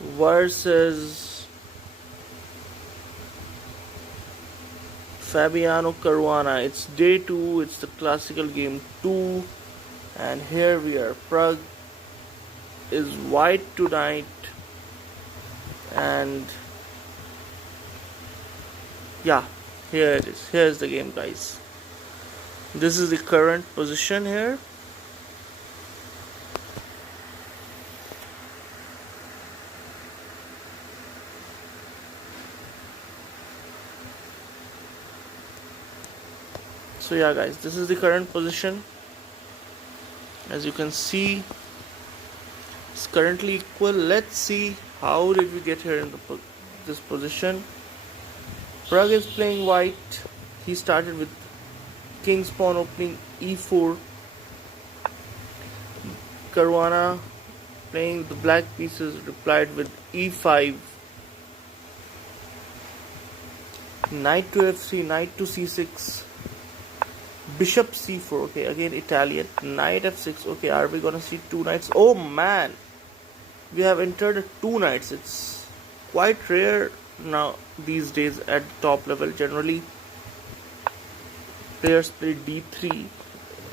versus Fabiano Caruana. It's day 2, it's the classical game 2, and here we are. Pragg is white tonight, and yeah, here it is. Here's the game, guys. This is the current position here. So yeah, guys, this is the current position. As you can see, it's currently equal. Let's see how did we get here in this position. Pragg is playing white. He started with king's pawn opening e4. Caruana, playing the black pieces, replied with e5. Knight to f3, knight to c6. Bishop c4, okay, again Italian. Knight f6, okay, are we gonna see two knights? Oh man, we have entered two knights. It's quite rare now these days at top level. Generally, players play d3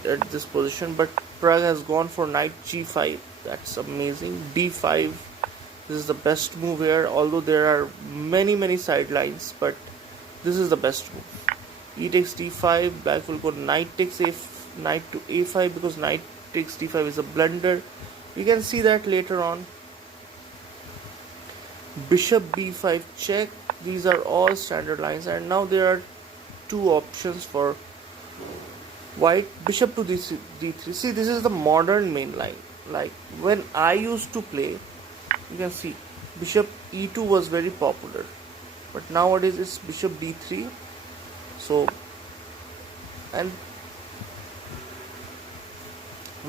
at this position, but Pragg has gone for knight g5. That's amazing. d5, this is the best move here, although there are many sidelines, but this is the best move. E takes d5, black will go knight takes knight to a5, because knight takes d5 is a blunder. We can see that later on. Bishop b5 check. These are all standard lines, and now there are two options for white. Bishop to d3. See, this is the modern main line. Like when I used to play, you can see bishop e2 was very popular, but nowadays it's bishop d3. So, and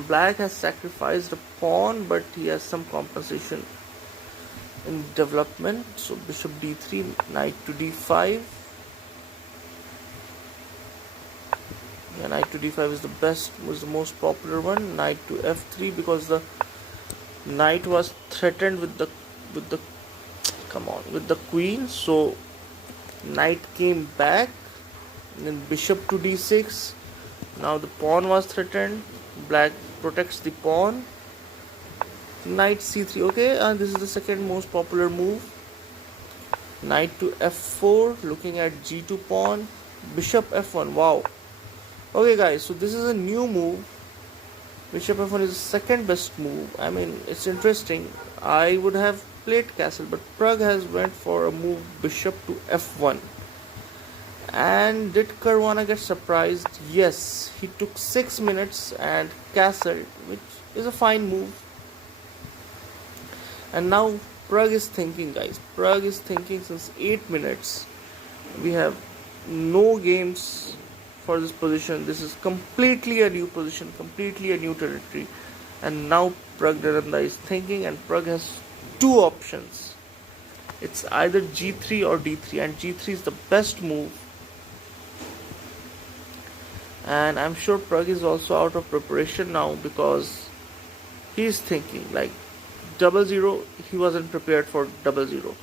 black has sacrificed a pawn, but he has some compensation in development. So bishop d3, knight to d5. Yeah, knight to d5 is was the most popular one. Knight to f3, because the knight was threatened with the queen. So knight came back. Then bishop to d6. Now the pawn was threatened. Black protects the pawn. Knight c3. Okay, and this is the second most popular move. Knight to f4, looking at g2 pawn. Bishop f1. Wow. Okay, guys, so this is a new move. Bishop f1 is the second best move. I mean, it's interesting. I would have played castle, but Pragg has went for a move bishop to f1. And did Caruana get surprised? Yes, he took 6 minutes and castled, which is a fine move. And now Pragg is thinking, guys. Pragg is thinking since 8 minutes. We have no games for this position. This is completely a new position, completely a new territory. And now Praggnanandhaa is thinking, and Pragg has two options. It's either g3 or d3, and g3 is the best move. And I'm sure Pragg is also out of preparation now, because he is thinking like 0-0. He wasn't prepared for 0-0.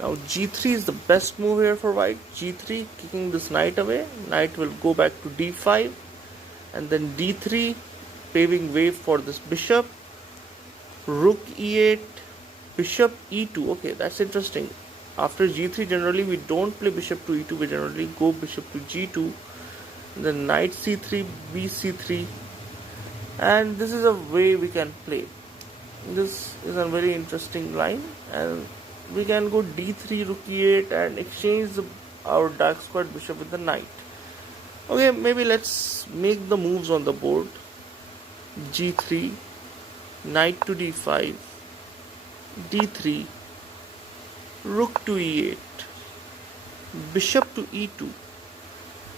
Now g3 is the best move here for white. g3, kicking this knight away. Knight will go back to d5, and then d3, paving way for this bishop. Rook e8, bishop e2. Okay, that's interesting. After g3, generally we don't play bishop to e2. We generally go bishop to g2. Then knight c3, bc3, and this is a way we can play. This is a very interesting line, and we can go d3, rook e8, and exchange our dark squared bishop with the knight. Okay, maybe let's make the moves on the board. g3, knight to d5, d3, rook to e8, bishop to e2,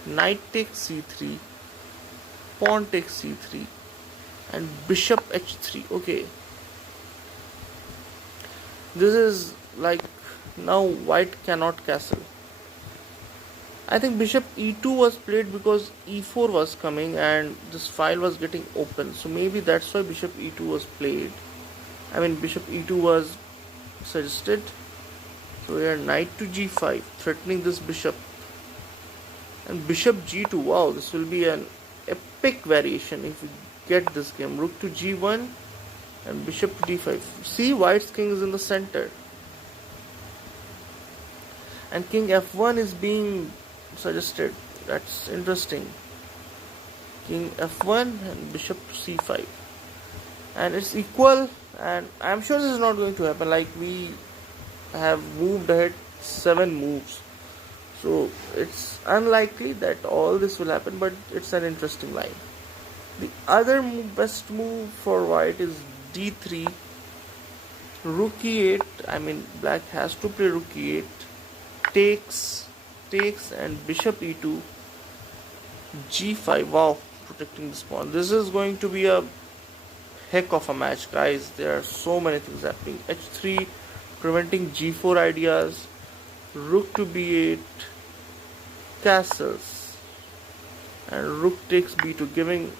knight takes c3, pawn takes c3, and bishop h3. Okay, this is like, now white cannot castle. I think bishop e2 was played because e4 was coming and this file was getting open, so maybe that's why bishop e2 was played. I mean, bishop e2 was suggested. So here knight to g5, threatening this bishop. And bishop g2, wow, this will be an epic variation if we get this game. Rook to g1 and bishop to d5. See, white's king is in the center. And king f1 is being suggested. That's interesting. King f1 and bishop to c5. And it's equal, and I'm sure this is not going to happen. Like, we have moved ahead 7 moves. So it's unlikely that all this will happen, but it's an interesting line. The other best move for white is d3, rook e8. I mean, black has to play rook e8, takes, and bishop e2, g5. Wow, protecting this pawn. This is going to be a heck of a match, guys. There are so many things happening. h3, preventing g4 ideas, rook to b8, castles, and rook takes b2, giving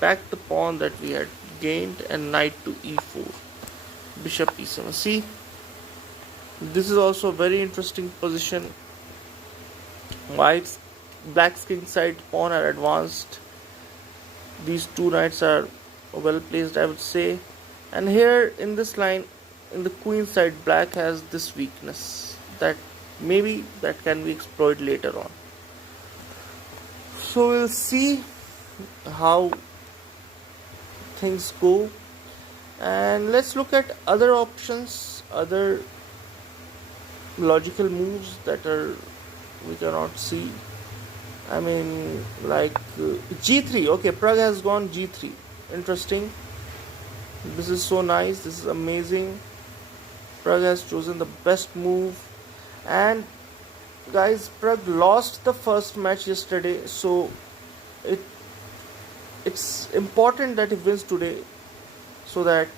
back the pawn that we had gained, and knight to e4, bishop e7. See, this is also a very interesting position. Black's king side pawn are advanced. These two knights are well placed, I would say. And here in this line, in the queen side, black has this weakness that maybe that can be exploited later on. So we'll see how things go, and let's look at other options, other logical moves that we cannot see. I mean, like g3. Okay, Pragg has gone g3. Interesting. This is so nice. This is amazing. Pragg has chosen the best move. And guys, Pragg lost the first match yesterday, so it's important that he wins today, so that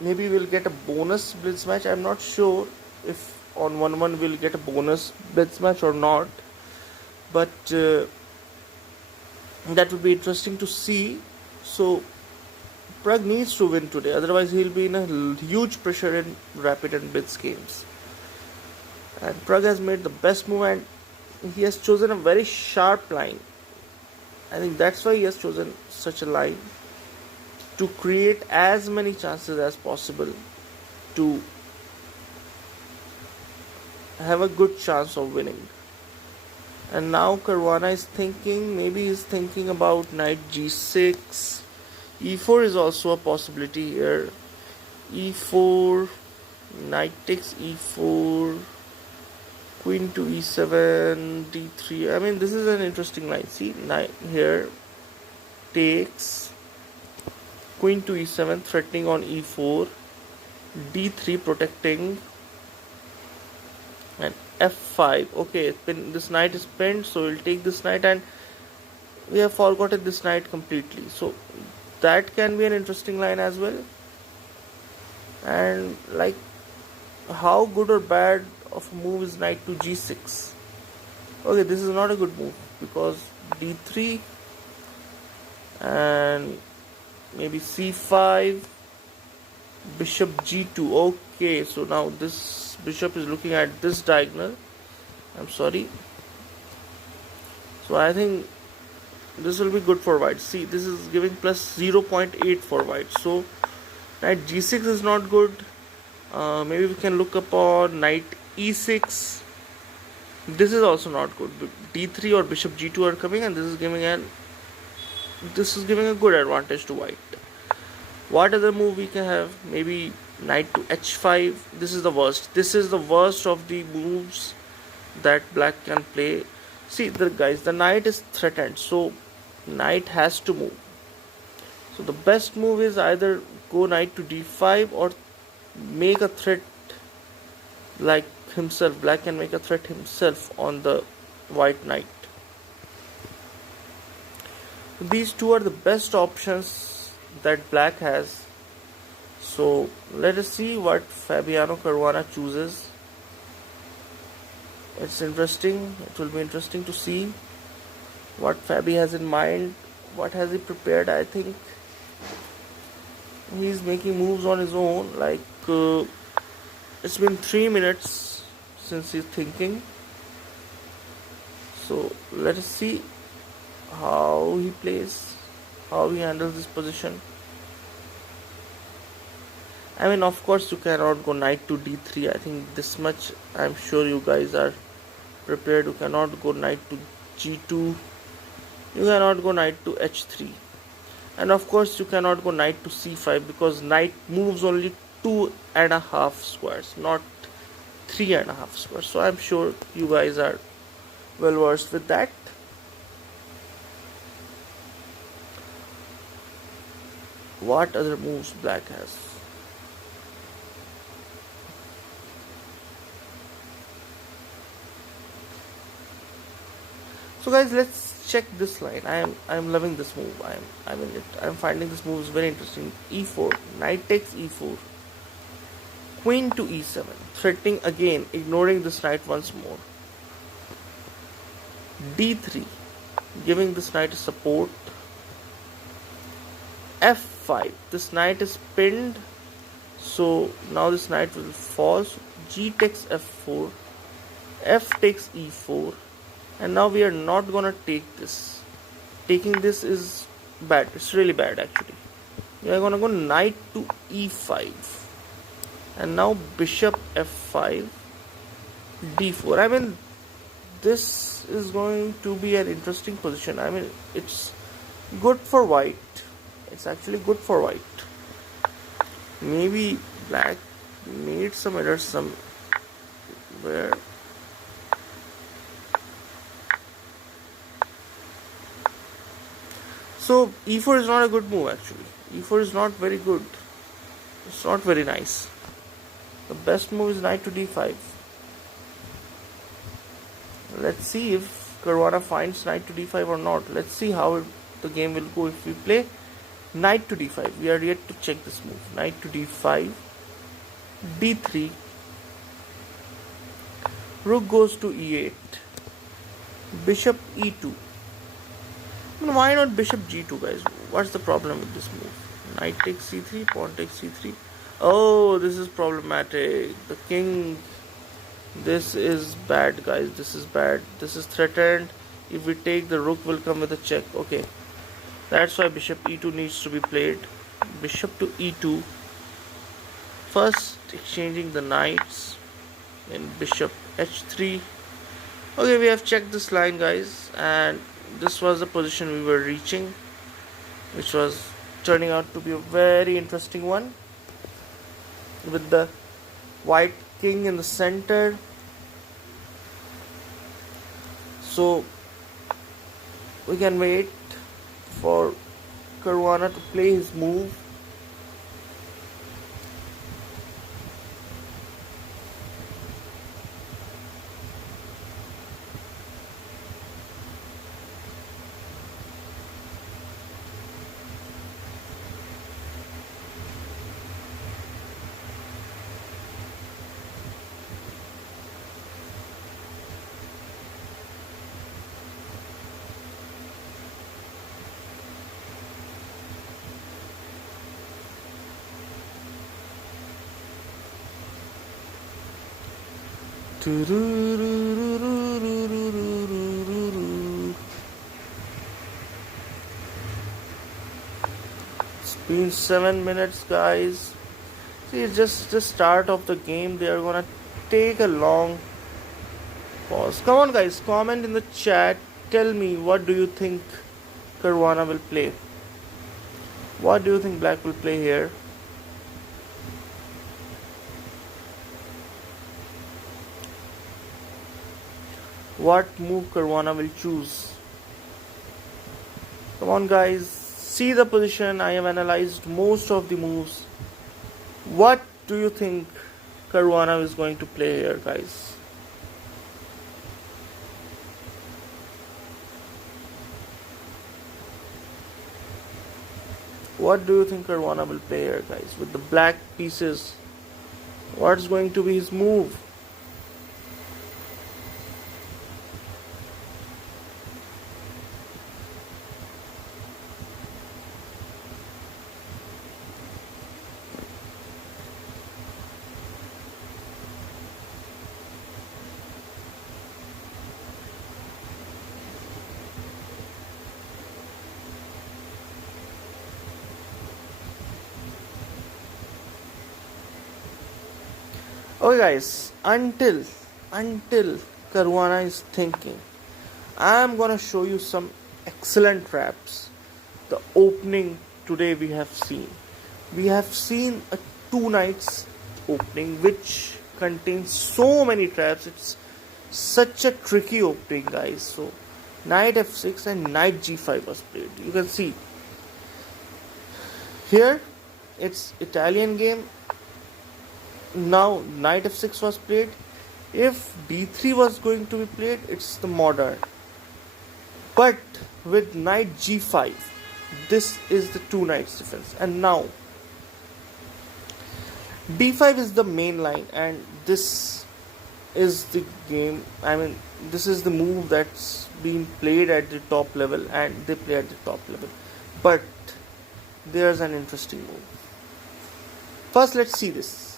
maybe we'll get a bonus blitz match. I'm not sure if on 1-1 we'll get a bonus blitz match or not, but that would be interesting to see. So Pragg needs to win today, otherwise he'll be in a huge pressure in rapid and blitz games. And Pragg has made the best move, and he has chosen a very sharp line. I think that's why he has chosen such a line, to create as many chances as possible to have a good chance of winning. And now Caruana is thinking, maybe he's thinking about knight g6. e4 is also a possibility here. e4, knight takes e4, queen to e7, d3. I mean, this is an interesting line. See, knight here takes, queen to e7, threatening on e4, d3 protecting, and f5. Okay, this knight is pinned, so we'll take this knight, and we have forgotten this knight completely. So that can be an interesting line as well. And like, how good or bad of a move is knight to g6? Okay, this is not a good move, because d3 and maybe c5, bishop g2. Okay, so now this bishop is looking at this diagonal. I'm sorry. So I think this will be good for white. See, this is giving plus 0.8 for white. So knight g6 is not good. Maybe we can look upon knight e6. This is also not good. d3 or bishop g2 are coming, and this is giving a good advantage to white. What other move we can have? Maybe knight to h5. This is the worst. This is the worst of the moves that black can play. See, the knight is threatened, so knight has to move. So the best move is either go knight to d5 or make a threat like himself. Black can make a threat himself on the white knight. These two are the best options that black has. So let us see what Fabiano Caruana chooses. It's interesting. It will be interesting to see what Fabi has in mind. What has he prepared? I think he's making moves on his own. Like It's been 3 minutes since he's thinking. So let us see how he plays, how he handles this position. I mean, of course, you cannot go knight to d3. I think this much I'm sure you guys are prepared. You cannot go knight to g2. You cannot go knight to h3. And of course, you cannot go knight to c5 because knight moves only 2.5 squares, not 3.5 squares. So I'm sure you guys are well versed with that. What other moves black has? So guys, let's check this line. I'm loving this move. I'm finding this move is very interesting. E4, knight takes e4, queen to e7, threatening again, ignoring this knight once more. d3, giving this knight support. f5, this knight is pinned, so now this knight will fall. So g takes f4, f takes e4, and now we are not gonna take this. Taking this is bad. It's really bad actually. We are gonna go knight to e5, and now bishop f5, d4. I mean, this is going to be an interesting position. I mean, it's good for white. It's actually good for white. Maybe black made some errors somewhere. So e4 is not a good move actually. e4 is not very good. It's not very nice. The best move is knight to d5. Let's see if Caruana finds knight to d5 or not. Let's see how the game will go if we play knight to d5. We are yet to check this move. Knight to d5, d3, rook goes to e8, bishop e2. I mean, why not bishop g2, guys? What's the problem with this move? Knight takes c3, pawn takes c3. Oh, this is problematic. The king. This is bad, guys. This is bad. This is threatened. If we take, the rook will come with a check. Okay. That's why bishop e2 needs to be played. Bishop to e2. First exchanging the knights. Then bishop h3. Okay, we have checked this line, guys. And this was the position we were reaching, which was turning out to be a very interesting one. With the white king in the center. So we can wait for Caruana to play his move. It's been 7 minutes, guys. See, it's just the start of the game. They are gonna take a long pause. Come on, guys, comment in the chat. Tell me, what do you think Caruana will play? What do you think black will play here? What move Caruana will choose? Come on, guys, see the position. I have analyzed most of the moves. What do you think Caruana is going to play here, guys? What do you think Caruana will play here, guys? With the black pieces, what's going to be his move? Okay guys, until Caruana is thinking, I'm gonna show you some excellent traps. The opening today we have seen. We have seen a 2 knights opening which contains so many traps. It's such a tricky opening, guys. So knight f6 and knight g5 was played. You can see here it's Italian game. Now knight f6 was played. If d3 was going to be played, it's the modern. But with knight g5, this is the 2 knights defense. And now d5 is the main line, and this is the game. I mean, this is the move that's being played at the top level, and they play at the top level. But there's an interesting move. First, let's see this.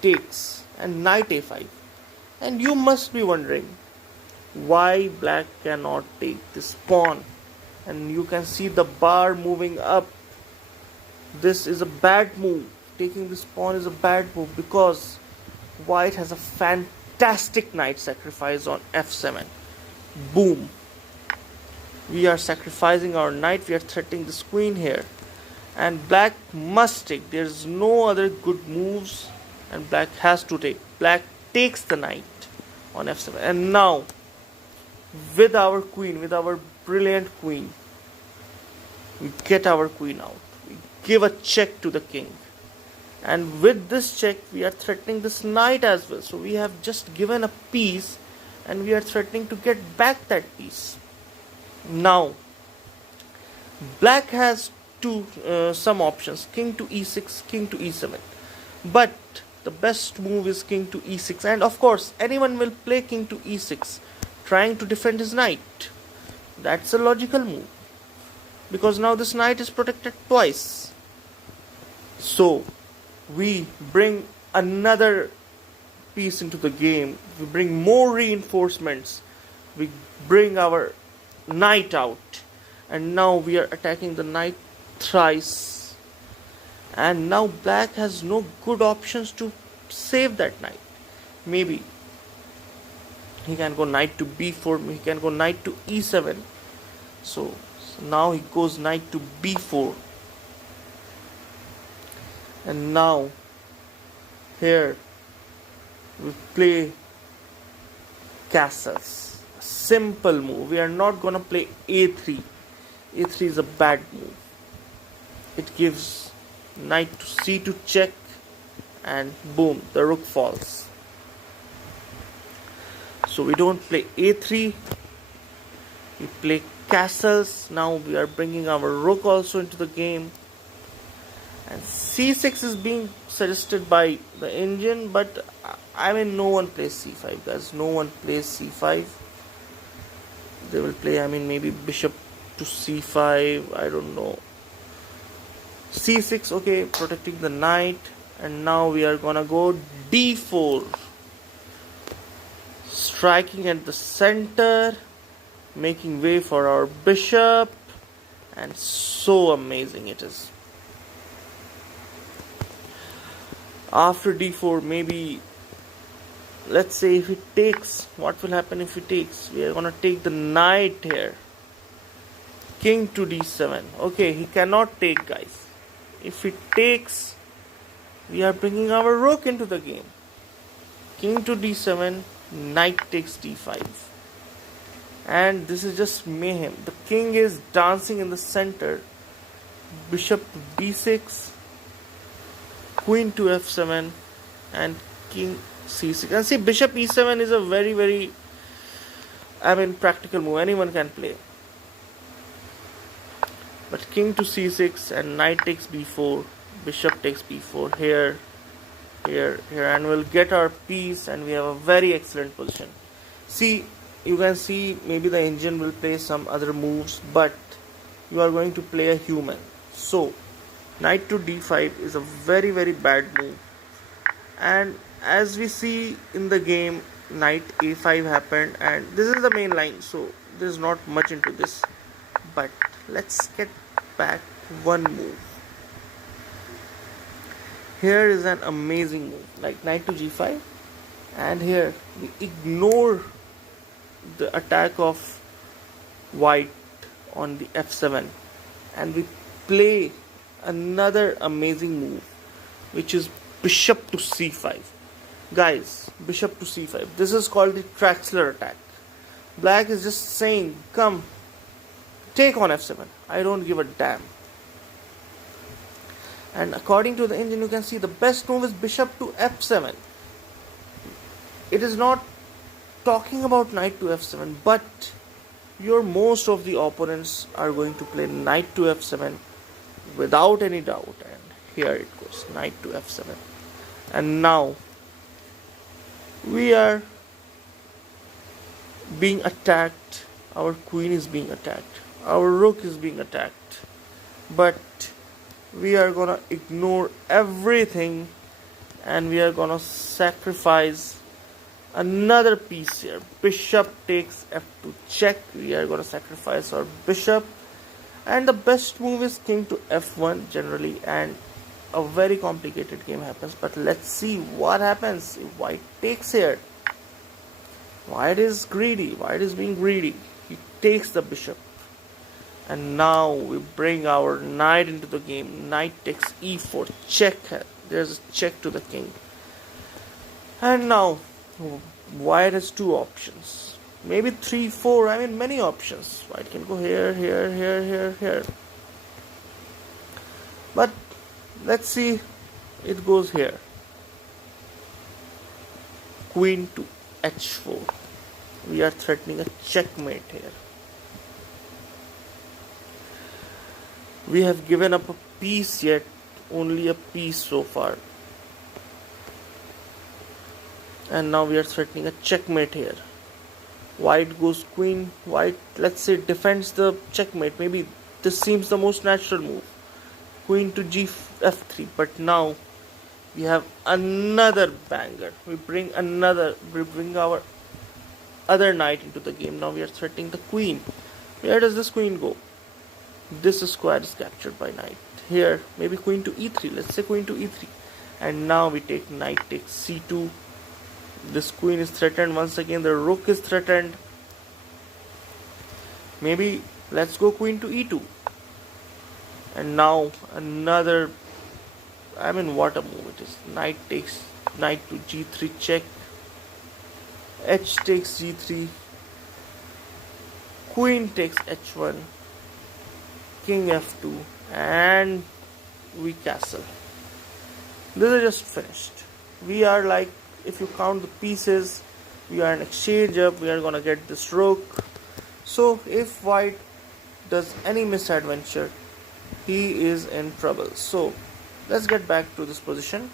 Takes and knight a5. And you must be wondering why black cannot take this pawn. And you can see the bar moving up. This is a bad move. Taking this pawn is a bad move because white has a fantastic knight sacrifice on f7. Boom. We are sacrificing our knight. We are threatening this queen here. And black must take. There's no other good moves. And black has to take. Black takes the knight on f7. And now, with our queen, with our brilliant queen, we get our queen out. We give a check to the king. And with this check, we are threatening this knight as well. So we have just given a piece and we are threatening to get back that piece. Now, black has some options. King to e6, king to e7. But the best move is king to e6. And of course, anyone will play king to e6, trying to defend his knight. That's a logical move. Because now this knight is protected twice. So, we bring another piece into the game. We bring more reinforcements. We bring our knight out. And now we are attacking the knight thrice. And now black has no good options to save that knight. Maybe he can go knight to b4. He can go knight to e7. So now he goes knight to b4. And now here we play castles. A simple move. We are not gonna play a3. a3 is a bad move. It gives knight to c2 check, and boom, the rook falls. So we don't play a3. We play castles. Now we are bringing our rook also into the game. And c6 is being suggested by the engine, but I mean no one plays c5, guys. No one plays c5. They will play, I mean, maybe bishop to c5, I don't know. c6, okay, protecting the knight. And now we are gonna go d4, striking at the center, making way for our bishop. And so amazing it is. After d4, maybe, let's say if it takes, what will happen if it takes? We are gonna take the knight here. King to d7. Okay, he cannot take, guys. If it takes, we are bringing our rook into the game. King to d7, knight takes d5. And this is just mayhem. The king is dancing in the center. Bishop to b6. Queen to f7 and king c6. And see, bishop e7 is a very, very, I mean, practical move. Anyone can play. But king to c6 and knight takes b4. Bishop takes b4 here, and we'll get our piece, and we have a very excellent position. See, you can see maybe the engine will play some other moves, but you are going to play a human. So knight to d5 is a very, very bad move. And as we see in the game, knight a5 happened, and this is the main line, so there's not much into this. But let's get back one move. Here is an amazing move, like knight to g5, and here we ignore the attack of white on the f7, and we play another amazing move, which is bishop to c5. Guys, bishop to c5, this is called the Traxler attack. Black is just saying, come, take on f7, I don't give a damn. And according to the engine, you can see the best move is bishop to f7. It is not talking about knight to f7, but most of the opponents are going to play knight to f7 without any doubt. And here it goes, knight to f7. And now we are being attacked. Our queen is being attacked. Our rook is being attacked. But we are gonna ignore everything, and we are gonna sacrifice another piece here. Bishop takes f2 check. We are gonna sacrifice our bishop, and the best move is king to f1 generally, and a very complicated game happens. But let's see what happens if white takes here. White is greedy. White is being greedy. He takes the bishop. And now we bring our knight into the game. Knight takes e4, check. There's a check to the king. And now white has two options. Maybe 3, 4, I mean many options. White can go here, here, here, here, here. But let's see, it goes here. Queen to h4. We are threatening a checkmate here. We have given up a piece, yet only a piece so far. And now we are threatening a checkmate here. White goes queen. White, let's say, defends the checkmate. Maybe this seems the most natural move. Queen to f3. But now we have another banger. We bring our other knight into the game. Now we are threatening the queen. Where does this queen go? This square is captured by knight. Here, maybe queen to e3. Let's say queen to e3. And now we take knight takes c2. This queen is threatened once again. The rook is threatened. Maybe let's go queen to e2. And now another, I mean what a move it is. Knight takes knight to g3 check. H takes g3. Queen takes h1. King f2, and we castle. This is just finished. We are like, if you count the pieces, we are an exchange up. We are gonna get this rook. So if white does any misadventure, he is in trouble. So let's get back to this position.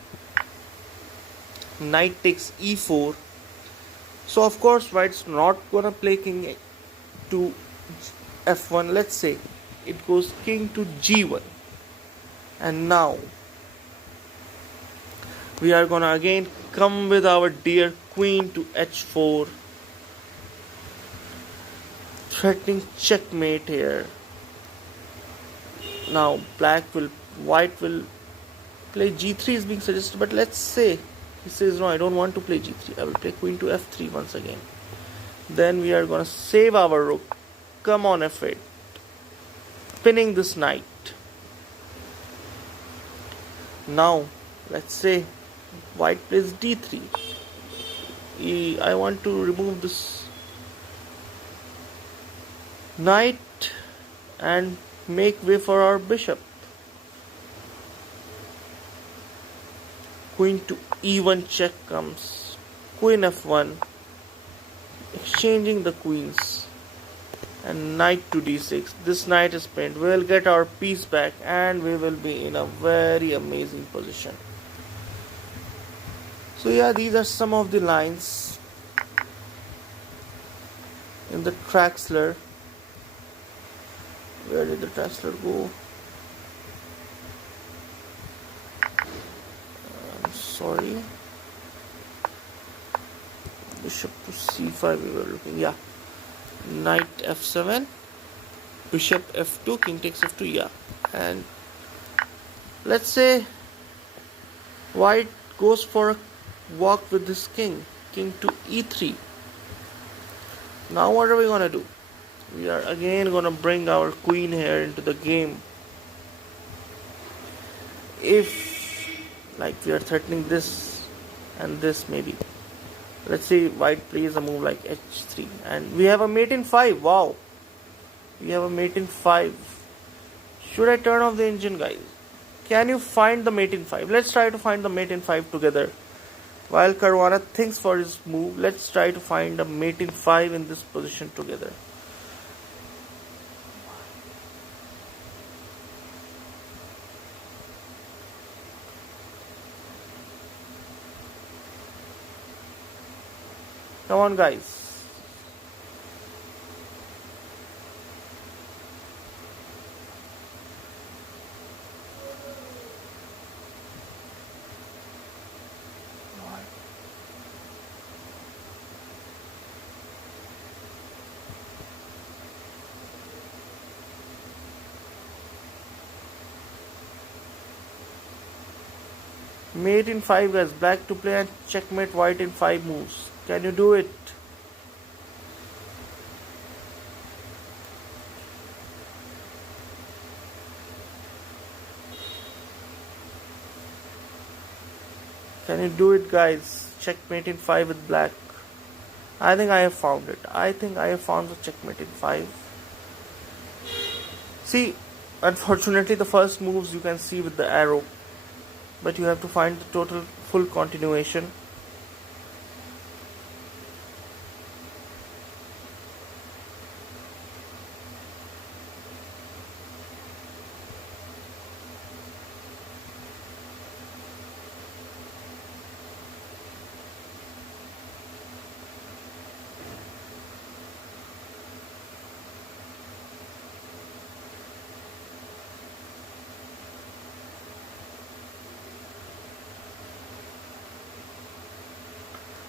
Knight takes e4. So of course white's not gonna play king to f1. Let's say it goes king to g1. And now we are gonna again come with our dear queen to h4, threatening checkmate here. Now white will play g3 is being suggested, but let's say he says no, I don't want to play g3. I will play queen to f3 once again. Then we are gonna save our rook. Come on f8, pinning this knight. Now let's say white plays d3. I want to remove this knight and make way for our bishop. Queen to e1 check comes. Queen f1, exchanging the queens. And knight to d6. This knight is pinned. We will get our piece back and we will be in a very amazing position. So yeah, these are some of the lines in the Traxler. Where did the Traxler go? I'm sorry. Bishop to c5 we were looking. Yeah. Knight f7, bishop f2, king takes f2, yeah. And let's say White goes for a walk with this king. King to e3. Now what are we gonna do? We are again gonna bring our queen here into the game. If like we are threatening this and this maybe. Let's see white plays a move like h3 and we have a mate in 5. Wow. We have a mate in 5. Should I turn off the engine, guys? Can you find the mate in 5? Let's try to find the mate in 5 together. While Caruana thinks for his move, let's try to find a mate in 5 in this position together. Come on, guys. Mate in 5, guys. Black to play and checkmate white in 5 moves. Can you do it? Can you do it, guys? Checkmate in 5 with black. I think I have found it. I think I have found the checkmate in 5. See, unfortunately the first moves you can see with the arrow. But you have to find the total full continuation.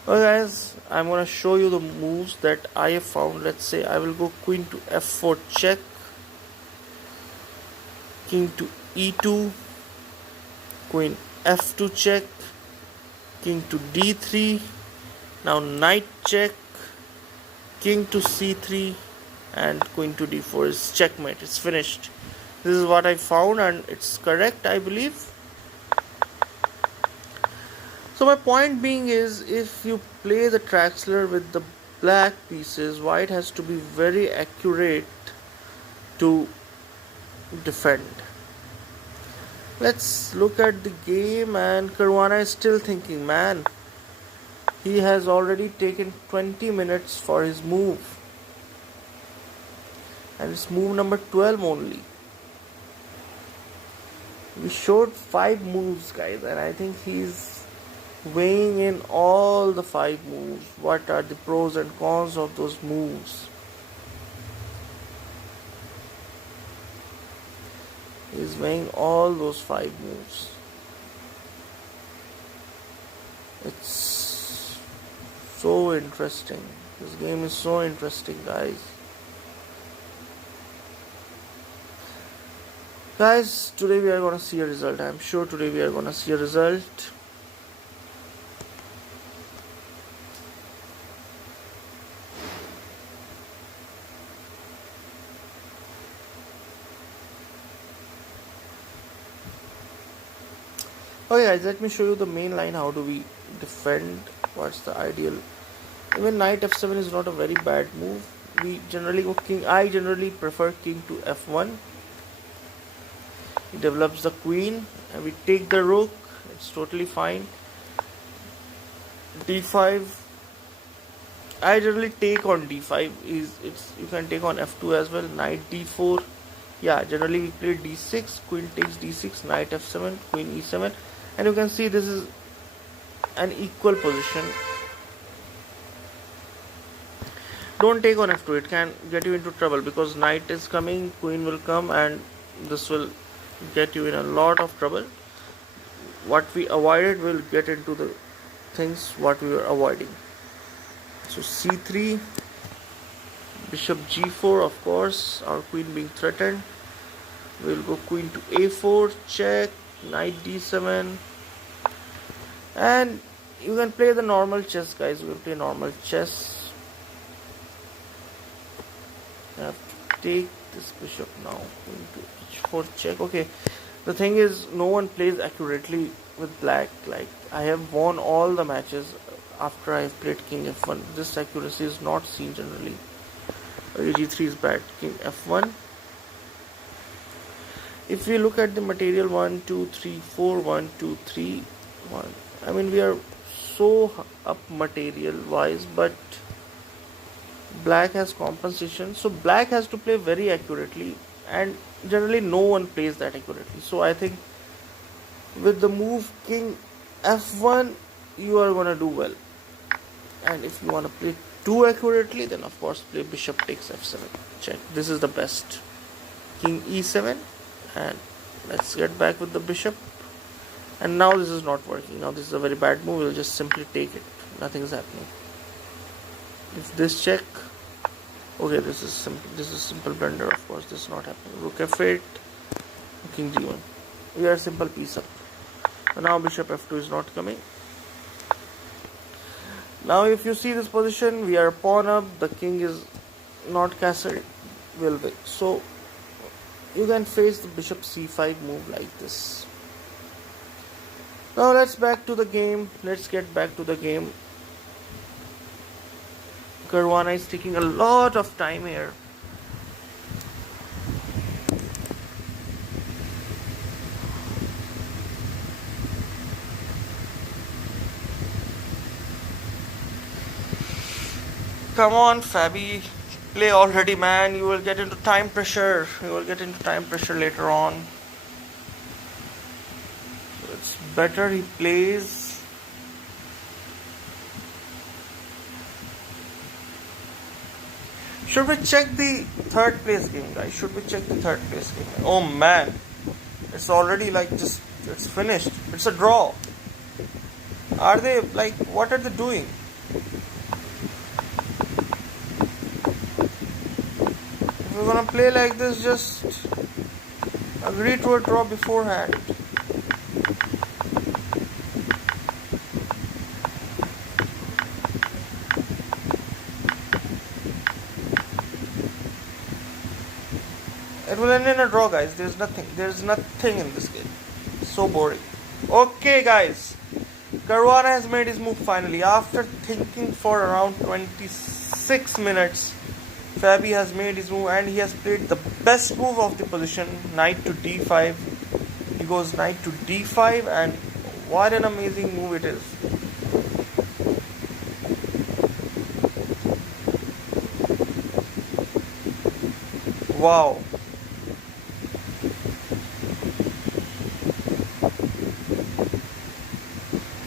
Okay guys, I'm gonna show you the moves that I have found. Let's say I will go queen to f4 check, king to e2, queen f2 check, king to d3, now knight check, king to c3 and queen to d4 is checkmate. It's finished. This is what I found and it's correct, I believe. So my point being is, if you play the Traxler with the black pieces, white has to be very accurate to defend. Let's look at the game, and Caruana is still thinking, man. He has already taken 20 minutes for his move. And it's move number 12 only. We showed 5 moves, guys, and I think he's weighing in all the 5 moves. What are the pros and cons of those moves? He's weighing all those 5 moves. It's so interesting. This game is so interesting, guys. Guys, today we are gonna see a result. I'm sure today we are gonna see a result. Okay guys, let me show you the main line. How do we defend? What's the ideal? Even knight f7 is not a very bad move. We generally go king. I generally prefer king to f1. He develops the queen and we take the rook. It's totally fine. d5. I generally take on d5. You can take on f2 as well. Knight d4. Yeah, generally we play d6. Queen takes d6. Knight f7. Queen e7. And you can see this is an equal position. Don't take on f2. It can get you into trouble because knight is coming, queen will come, and this will get you in a lot of trouble. What we avoided will get into the things what we were avoiding. So c3, bishop g4, of course, our queen being threatened. We'll go queen to a4, check, knight d7, And you can play the normal chess, guys. You can play normal chess. I have to take this bishop now. Going to h4 check. Okay, the thing is, no one plays accurately with black. Like, I have won all the matches after I have played king f1. This accuracy is not seen generally. g3 is bad. King f1. If we look at the material 1, 2, 3, 4, 1, 2, 3, 1. I mean, we are so up material wise, but black has compensation. So black has to play very accurately, and generally no one plays that accurately. So I think with the move king f1, you are gonna do well. And if you want to play too accurately, then of course play bishop takes f7 check. This is the best. King e7, and let's get back with the bishop. And now this is not working. Now this is a very bad move. We'll just simply take it. Nothing is happening. If this check, okay, this is simple blunder. Of course, this is not happening. Rook f8, king g1. We are simple piece up. So now bishop f2 is not coming. Now if you see this position, we are pawn up. The king is not castled. Will win. So you can face the bishop c5 move like this. Now let's back to the game. Let's get back to the game. Caruana is taking a lot of time here. Come on, Fabi. Play already, man. You will get into time pressure. You will get into time pressure later on. So it's better he plays. Should we check the third place game, guys? Should we check the third place game? Oh man. It's already like just, it's finished. It's a draw. Are they like, what are they doing? If we're gonna play like this, just agree to a draw beforehand. It will end in a draw, guys. There's nothing in this game. So boring. Okay, guys. Caruana has made his move finally. After thinking for around 26 minutes, Fabi has made his move and he has played the best move of the position, knight to d5. He goes knight to d5, and what an amazing move it is. Wow.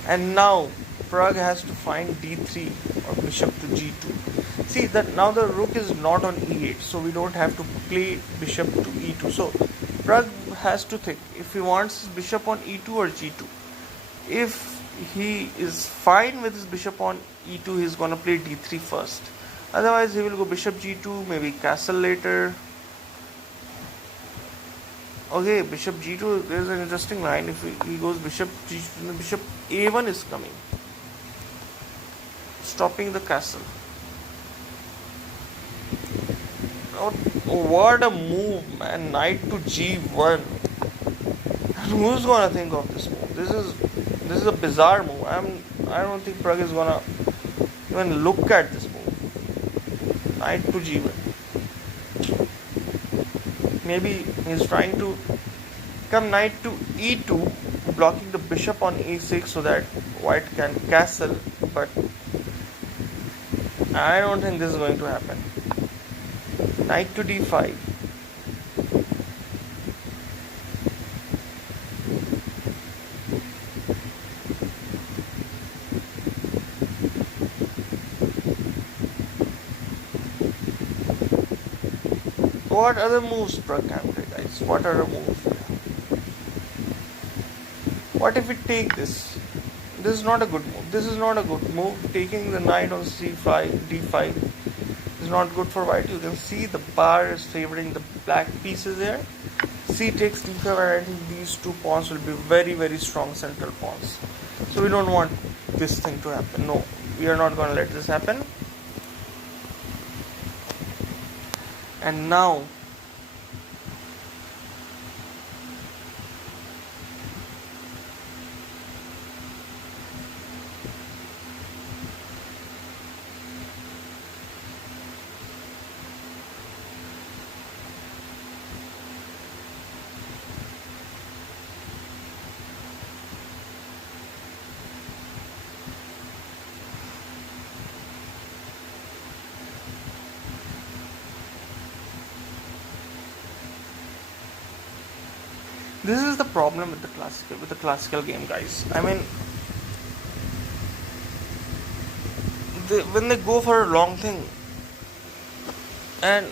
And now Pragg has to find d3 or bishop to g2. See that now the rook is not on e8, so we don't have to play bishop to e2. So Pragg has to think if he wants his bishop on e2 or g2. If he is fine with his bishop on e2, he's gonna play d3 first. Otherwise he will go bishop g2, maybe castle later. Okay, bishop g2, there is an interesting line. If he goes bishop g2, bishop a1 is coming, stopping the castle. Oh, what a move, man! Knight to g1. Who's gonna think of this move? This is a bizarre move. I don't think Pragg is gonna even look at this move. Knight to g1. Maybe he's trying to come knight to e2, blocking the bishop on e6 so that white can castle, but I don't think this is going to happen. Knight to d5. What other moves Pragg can play, guys? What other moves? What if we take this? This is not a good move. This is not a good move. Taking the knight on c5, d5 is not good for white. You can see the bar is favoring the black pieces there. C takes d5, and I think these two pawns will be very, very strong central pawns. So we don't want this thing to happen. No, we are not going to let this happen. And now this is the problem with the classical game, guys. I mean, when they go for a long thing, and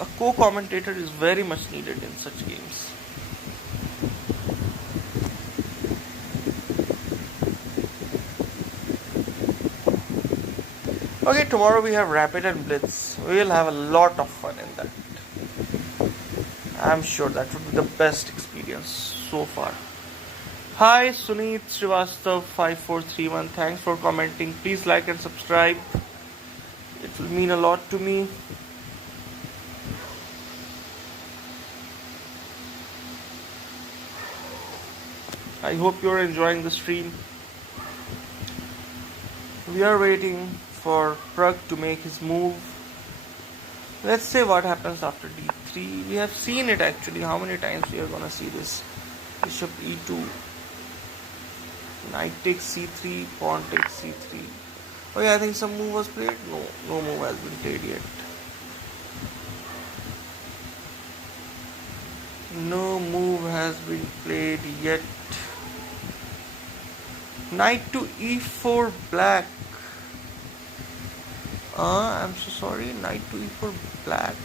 a co-commentator is very much needed in such games. Okay, tomorrow we have Rapid and Blitz. We will have a lot of fun in that. I'm sure that would be the best experience so far. Hi Suneet Srivastav 5431, thanks for commenting. Please like and subscribe. It will mean a lot to me. I hope you're enjoying the stream. We are waiting for Pragg to make his move. Let's say what happens after d3. We have seen it actually. How many times we are gonna see this? Bishop e2, knight takes c3, pawn takes c3. Oh yeah, I think some move was played. No move has been played yet. No move has been played yet. Knight to e4 black. I'm so sorry. Knight to e4 black.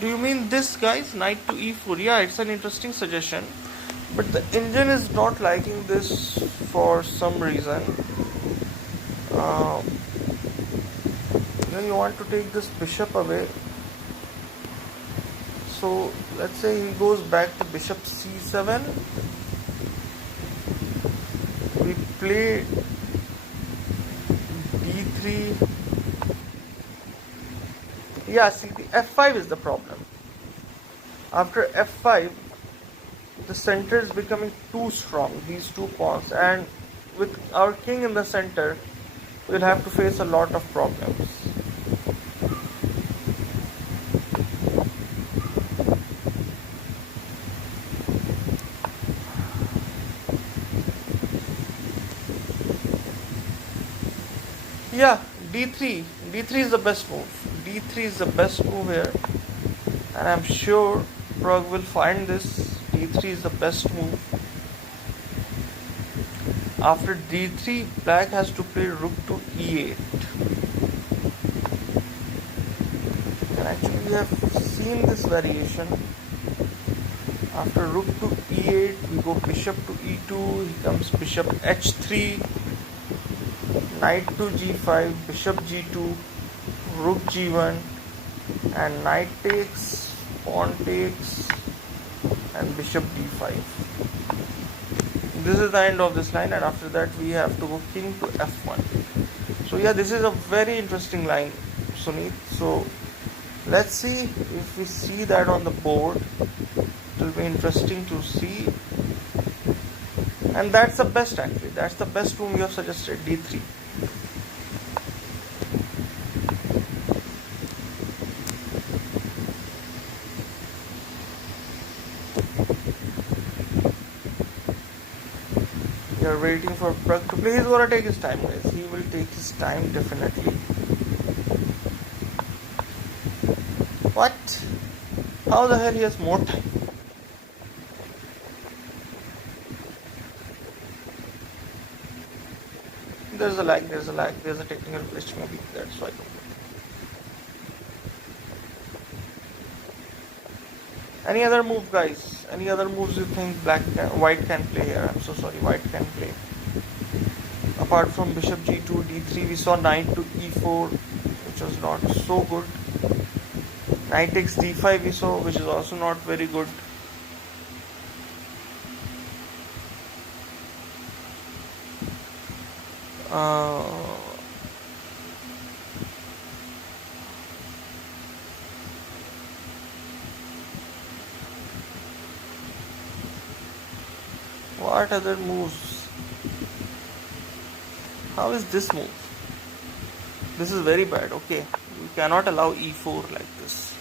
Do you mean this, guys? Knight to e4. Yeah, it's an interesting suggestion. But the engine is not liking this for some reason. Then you want to take this bishop away. So let's say he goes back to bishop c7. We play d3. Yeah, see, the f5 is the problem. After f5, the center is becoming too strong, these two pawns, and with our king in the center, we'll have to face a lot of problems. Yeah, d3. d3 is the best move. d3 is the best move here, and I'm sure Pragg will find this. d3 is the best move. After d3, black has to play rook to e8. And actually we have seen this variation. After rook to e8, we go bishop to e2, he comes bishop h3, knight to g5, bishop g2, rook g1, and knight takes, pawn takes, and bishop d5. This is the end of this line, and after that we have to go king to f1. So yeah, this is a very interesting line, Suneet. So let's see if we see that on the board. It will be interesting to see. And that's the best actually. That's the best move you have suggested, d3. We are waiting for Pragg to play. He's gonna take his time, guys. He will take his time definitely. What? How the hell he has more time? There's a lag, there's a technical glitch maybe, that's why. Any other move, guys? Any other moves you think white can play here? I'm so sorry, white can play. Apart from bishop g2, d3, we saw knight to e4, which was not so good. Knight takes d5 we saw, which is also not very good. Uh, what other moves? How is this move? This is very bad. Okay, we cannot allow e4 like this.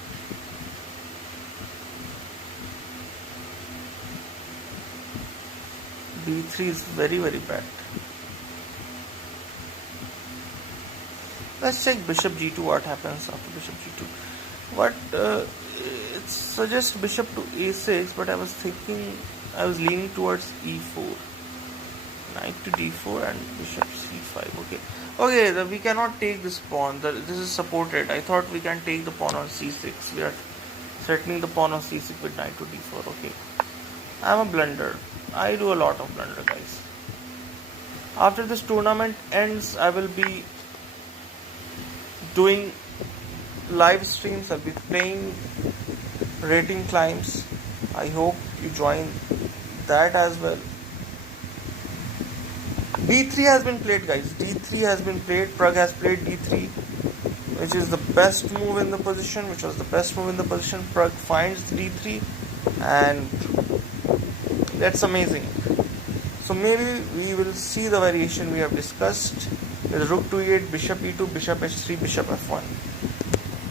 d3 is very bad. Let's check bishop g2. What happens after bishop g2? What it suggests bishop to a6, but I was leaning towards e4. Knight to d4 and bishop c5. Okay, we cannot take this pawn. This is supported. I thought we can take the pawn on c6. We are threatening the pawn on c6 with knight to d4. Okay, I'm a blunder. I do a lot of blunder, guys. After this tournament ends, I will be doing live streams. I'll be playing rating climbs. I hope you join that as well. d3 has been played, guys. d3 has been played. Pragg has played d3, which is the best move in the position. Pragg finds d3, and that's amazing. So maybe we will see the variation we have discussed with rook to e8, bishop e2, bishop h3, bishop f1.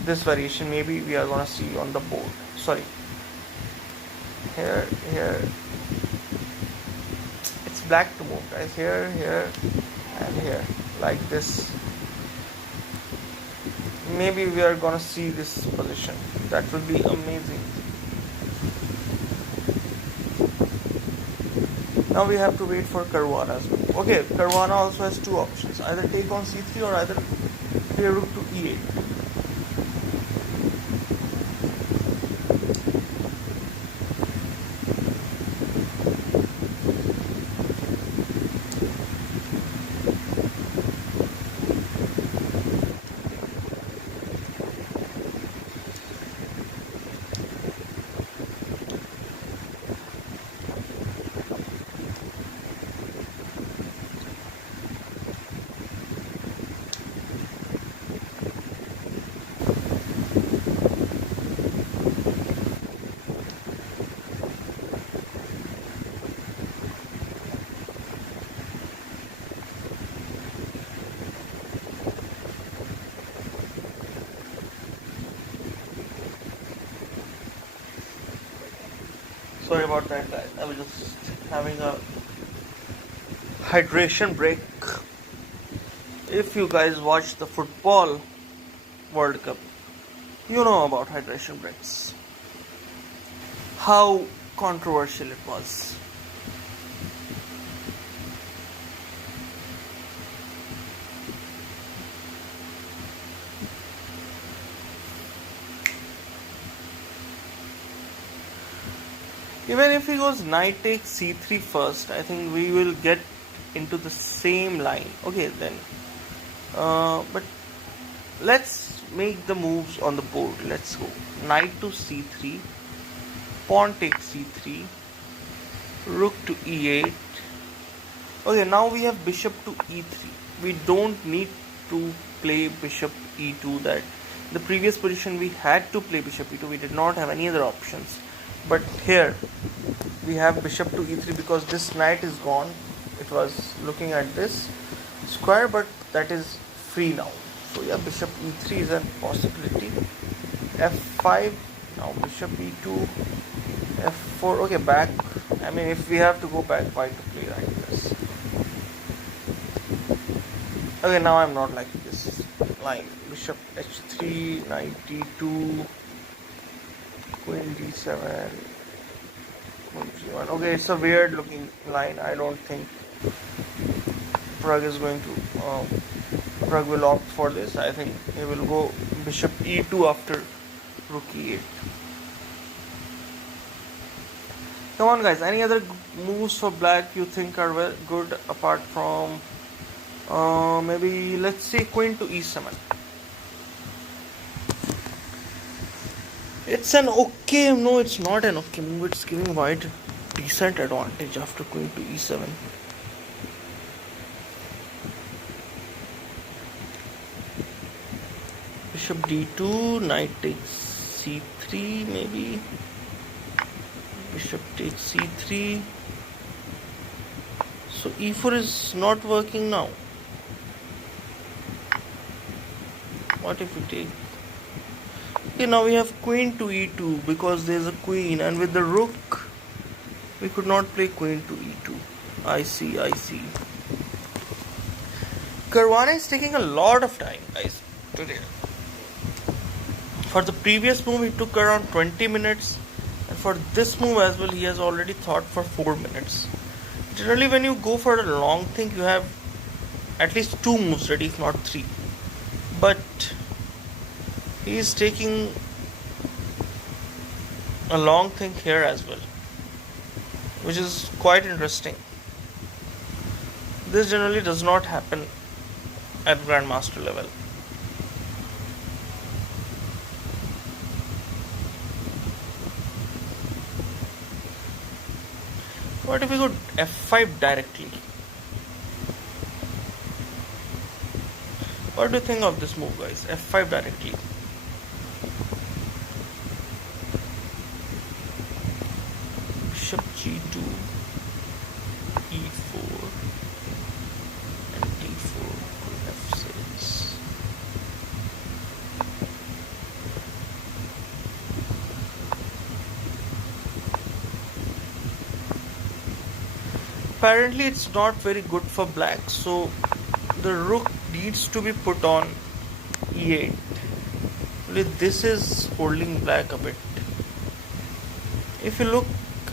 This variation maybe we are gonna see on the board. Sorry, here. It's black to move, guys. Here, and here, like this. Maybe we are gonna see this position. That will be amazing. Now we have to wait for Caruana as well. Okay, Caruana also has two options. Either take on c3 or either play rook to e8. Sorry about that, guys. I was just having a hydration break. If you guys watch the football World Cup, you know about hydration breaks. How controversial it was. Even if he goes knight takes c3 first, I think we will get into the same line. Okay, then. But let's make the moves on the board. Let's go. Knight to c3. Pawn takes c3. Rook to e8. Okay, now we have bishop to e3. We don't need to play bishop e2. That the previous position we had to play bishop e2. We did not have any other options. But here we have bishop to e3 because this knight is gone. It was looking at this square, but that is free now. So yeah, bishop e3 is a possibility. f5. Now bishop e2. f4. Okay, back. I mean, if we have to go back, why to play like this? Okay, now I'm not liking this line. Bishop h3, knight d2. Queen d7, queen g1. Okay, it's a weird looking line. I don't think Pragg is going to Pragg will opt for this. I think he will go bishop e2 after rook e8. Come on, guys. Any other moves for black you think are good apart from maybe let's say queen to e7? It's an okay, no, it's not an okay move. It's giving white decent advantage after queen to e7. Bishop d2, knight takes c3 maybe. Bishop takes c3. So e4 is not working now. What if we take? Okay, now we have queen to e2 because there's a queen, and with the rook we could not play queen to e2. I see. Caruana is taking a lot of time, guys, today. For the previous move, he took around 20 minutes, and for this move as well, he has already thought for 4 minutes. Generally, when you go for a long thing, you have at least 2 moves ready, if not 3. But he is taking a long thing here as well, which is quite interesting. This generally does not happen at Grandmaster level. What if we go f5 directly? What do you think of this move, guys? f5 directly. Bishop g2, e4, and d4 to f6. Apparently it's not very good for black, so the rook needs to be put on e8. This is holding black a bit. If you look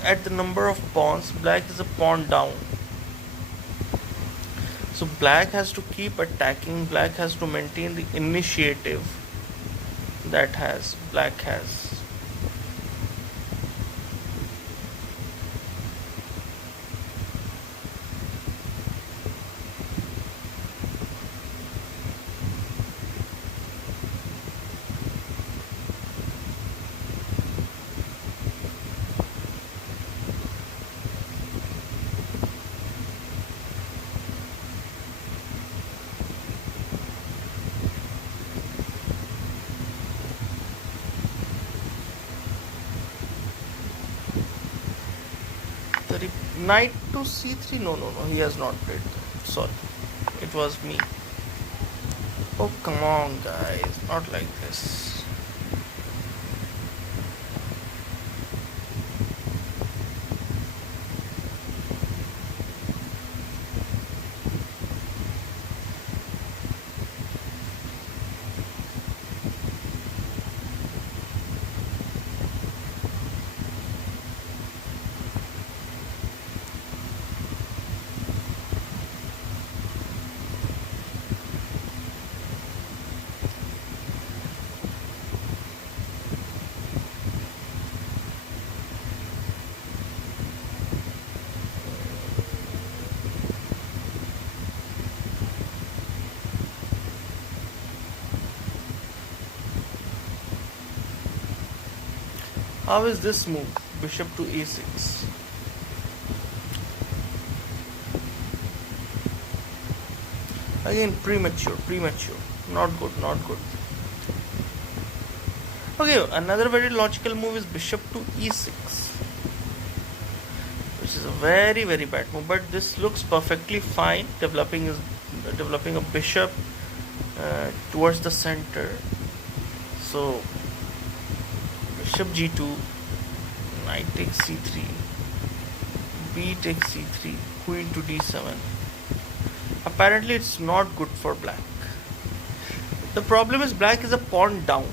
at the number of pawns, black is a pawn down. So black has to keep attacking, black has to maintain the initiative that black has. Knight to c3. No, he has not played that. Sorry, it was me. Oh, come on, guys, not like this. How is this move? Bishop to a6. Again, premature. Not good. Okay, another very logical move is bishop to e6, which is a very, very bad move. But this looks perfectly fine. Developing a bishop towards the center. So bishop g2, knight takes c3, b takes c3, queen to d7. Apparently it's not good for black. The problem is black is a pawn down,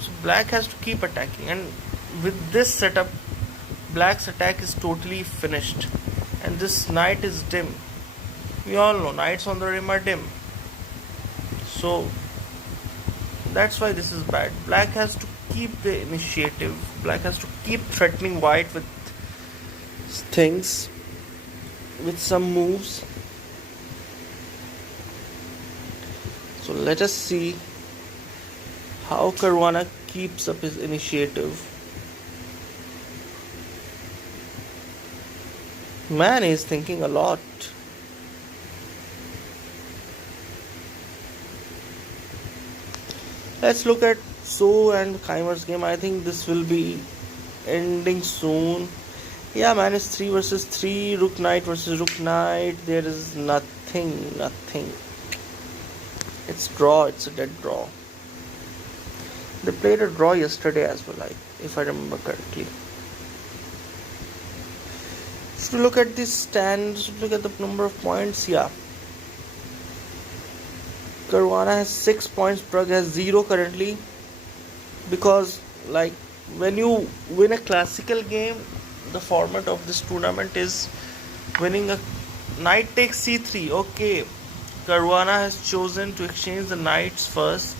so black has to keep attacking, and with this setup black's attack is totally finished, and this knight is dim. We all know knights on the rim are dim, so that's why this is bad. Black has to keep the initiative. Black has to keep threatening white with things, with some moves. So let us see how Caruana keeps up his initiative. Man is thinking a lot. Let's look at So and Kaimer's game. I think this will be ending soon. Yeah, man, it's 3 versus 3. Rook knight versus rook knight. There is nothing. It's draw. It's a dead draw. They played a draw yesterday as well, if I remember correctly. So look at this stand. Look at the number of points. Yeah. Caruana has 6 points. Pragg has 0 currently. Because when you win a classical game, the format of this tournament is winning a knight takes c3. Okay, Caruana has chosen to exchange the knights first,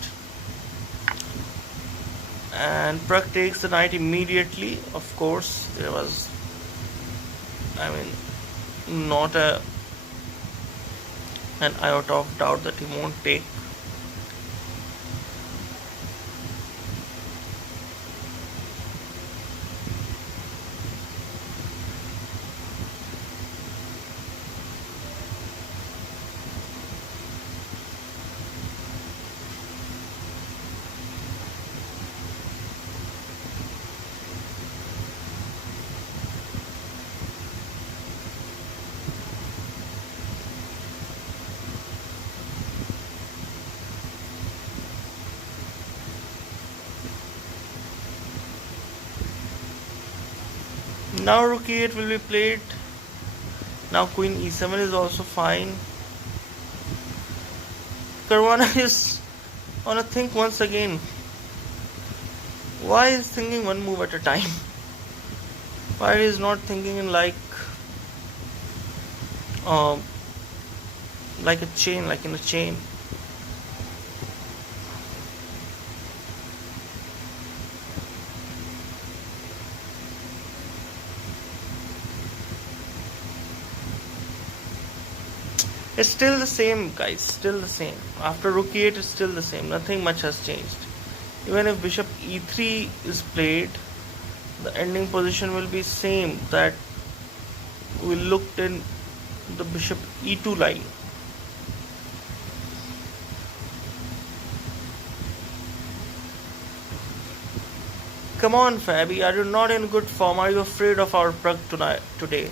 and Pragg takes the knight immediately. Of course, there was, not an iota of doubt that he won't take. Now rook e8 will be played. Now queen e7 is also fine. Caruana is on a think once again. Why is thinking one move at a time? Why is not thinking in like a chain, like in a chain? It's still the same, guys. Still the same. After rook e8, it's still the same. Nothing much has changed. Even if bishop e3 is played, the ending position will be same that we looked in the bishop e2 line. Come on, Fabi. Are you not in good form? Are you afraid of our Pragg today?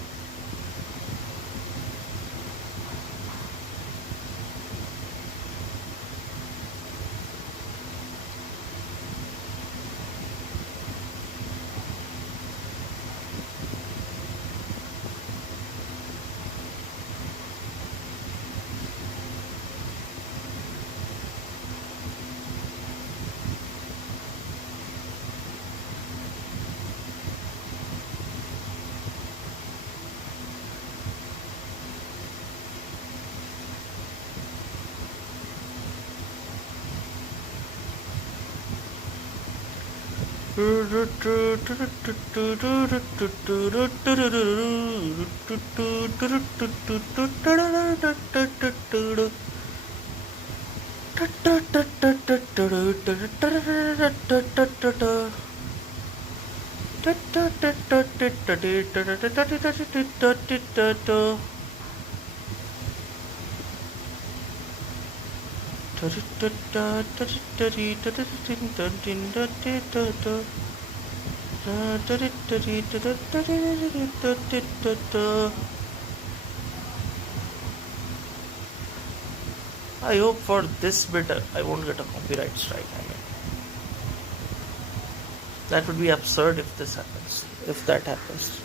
I hope for this bit I won't get a copyright strike. That would be absurd if this happens. If that happens.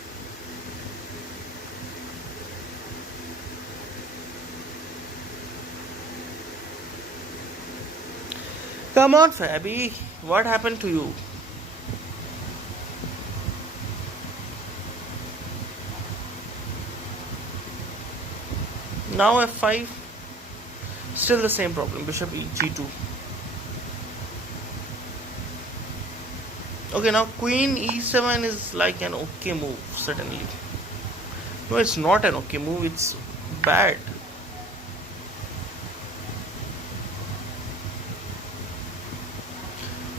Come on, Fabi. What happened to you? Now f5. Still the same problem. Bishop g2. Okay, now queen e7 is like an okay move suddenly. No, it's not an okay move. It's bad.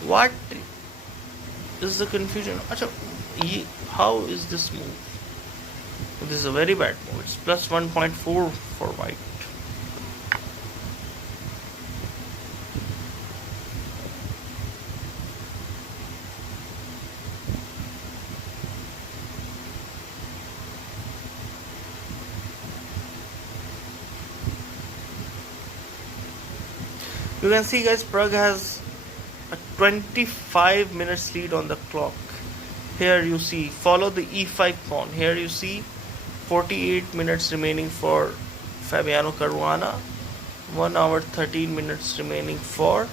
What is the confusion? How is this move? This is a very bad move. It's plus 1.4 for white. You can see, guys, Pragg has a 25 minutes lead on the clock. Here you see, follow the e5 pawn. Here you see 48 minutes remaining for Fabiano Caruana, 1 hour 13 minutes remaining for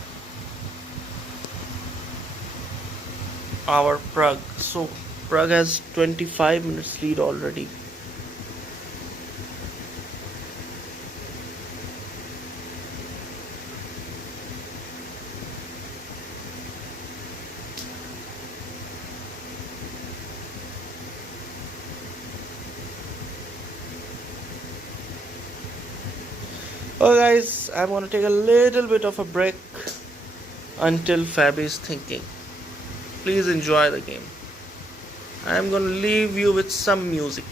our Pragg. So Pragg has 25 minutes lead already. Oh guys, I'm gonna take a little bit of a break until Fabi is thinking. Please enjoy the game. I'm gonna leave you with some music.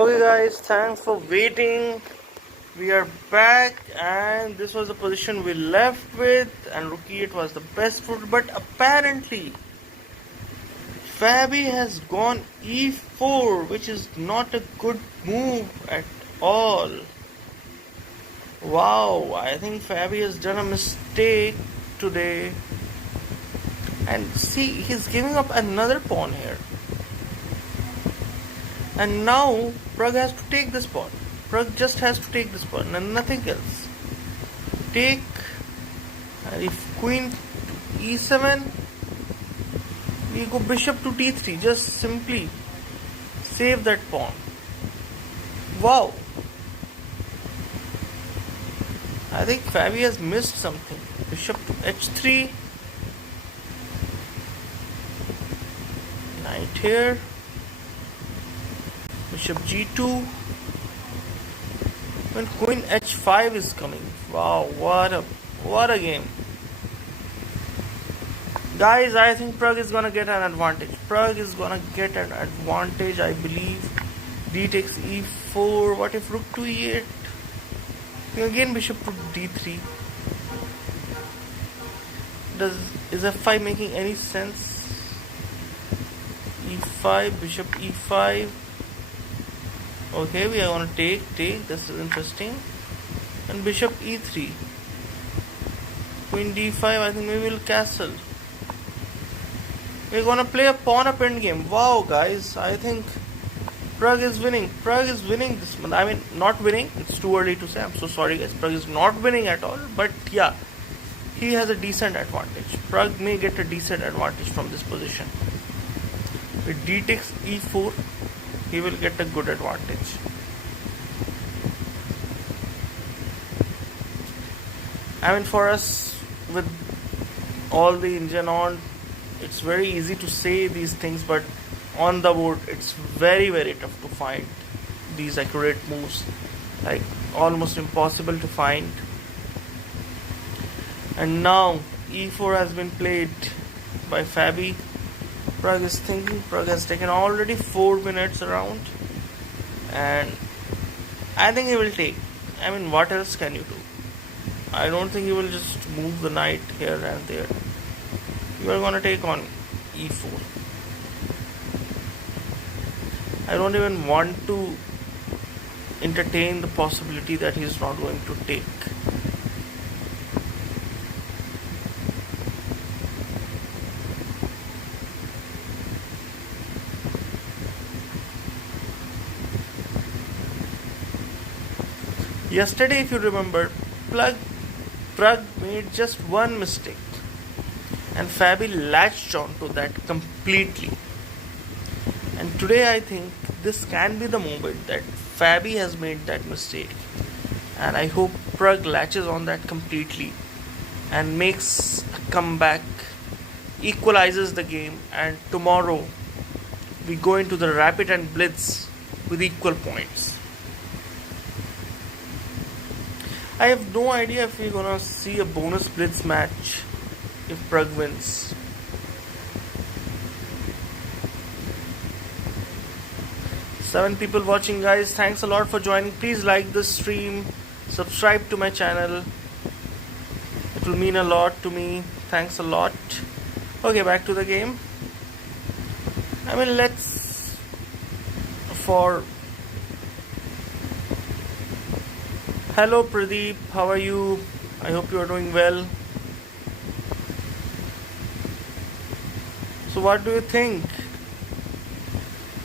Okay guys, thanks for waiting. We are back and this was the position we left with, and rook e8 was the best foot, but apparently Fabi has gone e4, which is not a good move at all. Wow, I think Fabi has done a mistake today. And see, he's giving up another pawn here. And now Pragg has to take this pawn. Pragg just has to take this pawn and nothing else. Take, and if queen to e7, we go bishop to d3. Just simply save that pawn. Wow. I think Fabi has missed something. Bishop to h3. Knight here. Bishop g2. When queen h5 is coming. Wow, what a game. Guys, I think Pragg is gonna get an advantage. Pragg is gonna get an advantage, I believe. D takes e4. What if rook to e8? Again bishop to d3. Is f5 making any sense? e5, bishop e5. Okay, we are gonna take. This is interesting. And bishop e3. Queen d5. I think we will castle. We're gonna play a pawn up endgame. Wow, guys, I think Pragg is winning. Pragg is winning this month. I mean, not winning. It's too early to say. I'm so sorry, guys. Pragg is not winning at all. But yeah, he has a decent advantage. Pragg may get a decent advantage from this position. With d takes e4, he will get a good advantage. I mean, for us, with all the engine on, it's very easy to say these things, but on the board it's very tough to find these accurate moves, like almost impossible to find. And now e4 has been played by Fabi. Pragg is thinking. Pragg has taken already 4 minutes around, and I think he will take. I mean, what else can you do? I don't think he will just move the knight here and there. You are gonna take on e4. I don't even want to entertain the possibility that he is not going to take. Yesterday, if you remember, Pragg made just one mistake, and Fabi latched onto that completely. And today I think this can be the moment that Fabi has made that mistake, and I hope Pragg latches on that completely and makes a comeback, equalizes the game, and tomorrow we go into the rapid and blitz with equal points. I have no idea if we're gonna see a bonus blitz match if Pragg wins. Seven people watching, guys. Thanks a lot for joining. Please like this stream, subscribe to my channel. It will mean a lot to me. Thanks a lot. Okay, back to the game. I mean, let's for hello Pradeep, how are you? I hope you are doing well. So what do you think?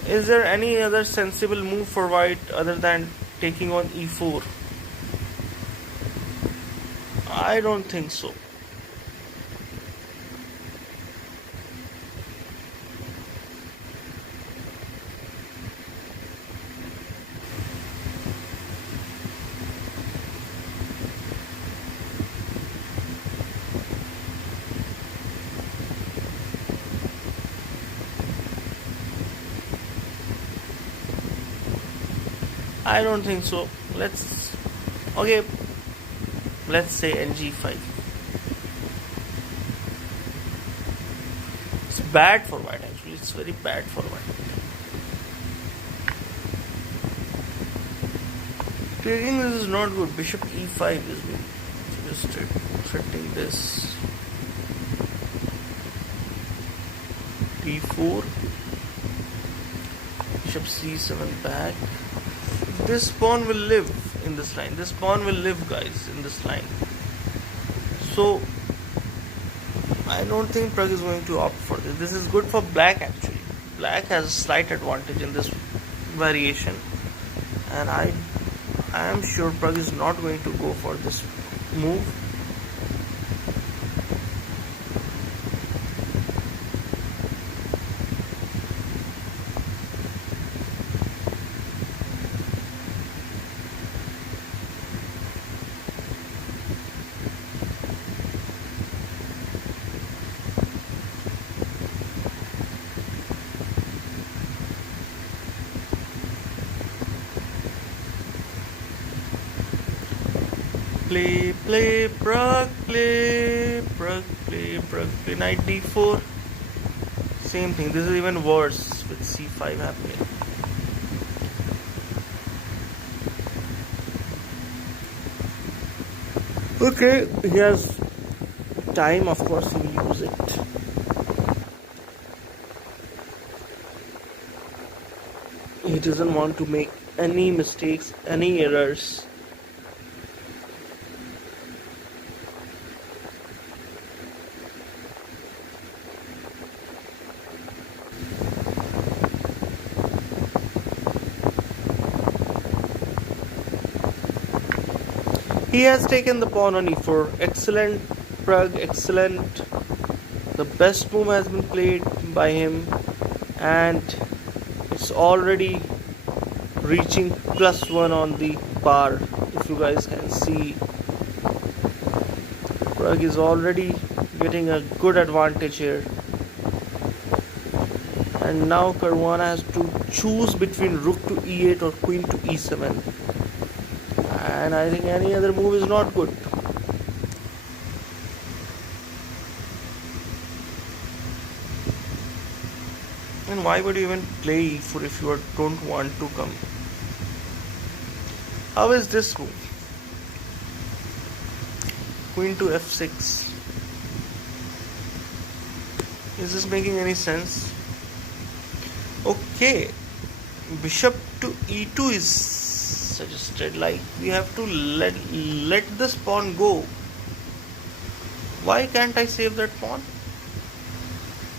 Is there any other sensible move for white other than taking on e4? I don't think so. I don't think so. Let's say ng5. It's bad for white actually. It's very bad for white. Taking this is not good. Bishop e5 is being suggested. Threatening this. d4. Bishop c7 back. This pawn will live in this line. This pawn will live, guys, in this line. So I don't think Pragg is going to opt for this. This is good for black actually. Black has a slight advantage in this variation, and I am sure Pragg is not going to go for this move. Play, Pragg, play, knight d4. Same thing. This is even worse with c5 happening. Okay, he has time, of course he will use it. He doesn't want to make any mistakes, any errors. He has taken the pawn on e4. Excellent, Pragg, excellent. The best move has been played by him, and it's already reaching +1 on the bar. If you guys can see, Pragg is already getting a good advantage here. And now Caruana has to choose between rook to e8 or queen to e7. And I think any other move is not good. And why would you even play e4 if you don't want to come? How is this move? Queen to f6. Is this making any sense? Okay, bishop to e2 is suggested. Like, we have to let this pawn go. Why can't I save that pawn?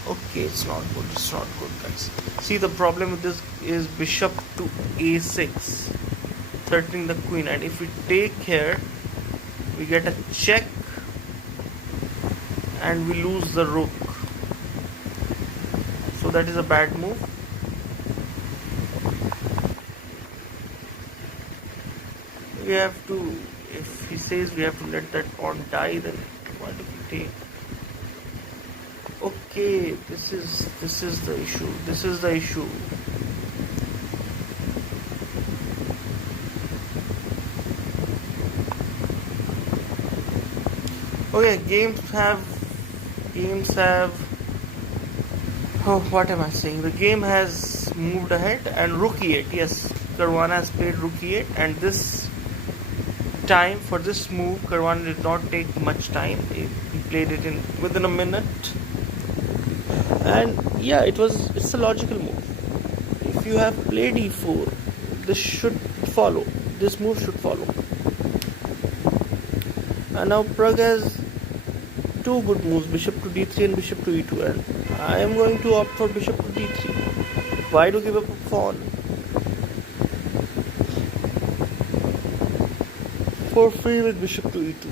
Okay, it's not good. It's not good, guys. See, the problem with this is bishop to a6, threatening the queen, and if we take here, we get a check and we lose the rook. So that is a bad move. We have to, if he says we have to let that pawn die, then why do we take? Okay, this is the issue. This is the issue. Okay, games have. Oh, what am I saying? The game has moved ahead, and rook e8. Yes, Caruana has played rook e8, and this time for this move, Caruana did not take much time. He played it in within a minute, and yeah, it's a logical move. If you have played e4, this should follow. This move should follow. And now Pragg has two good moves, bishop to d3 and bishop to e2, and I am going to opt for bishop to d3. Why to give up a pawn? For free with bishop to e2.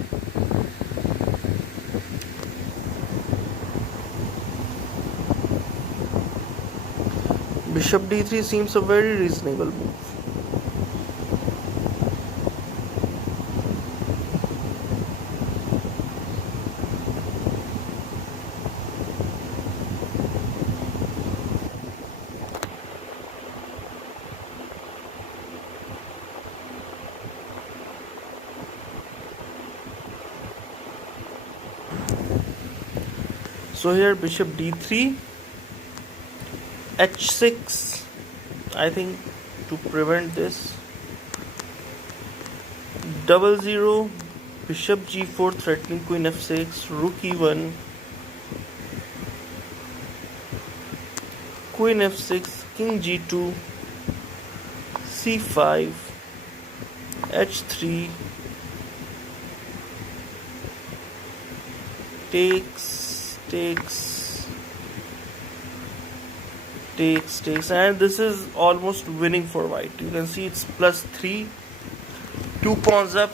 Bishop d3 seems a very reasonable move. So here bishop d3, h6, I think, to prevent this. 0-0, bishop g4 threatening queen f6, rook e1, queen f6, king g2, c5, h3, takes, and this is almost winning for white. You can see it's +3, 2 pawns up,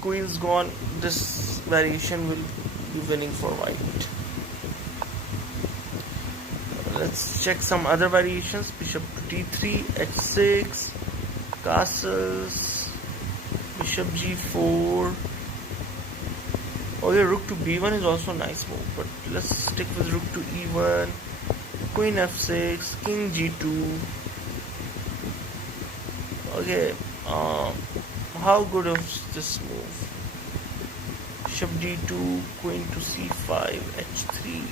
queen's gone. This variation will be winning for white. Let's check some other variations. Bishop to d3, h6, castles, bishop g4. Okay, rook to b1 is also a nice move, but let's stick with rook to e1, queen f6, king g2. Okay, how good is this move? Bishop d2, queen to c5, h3.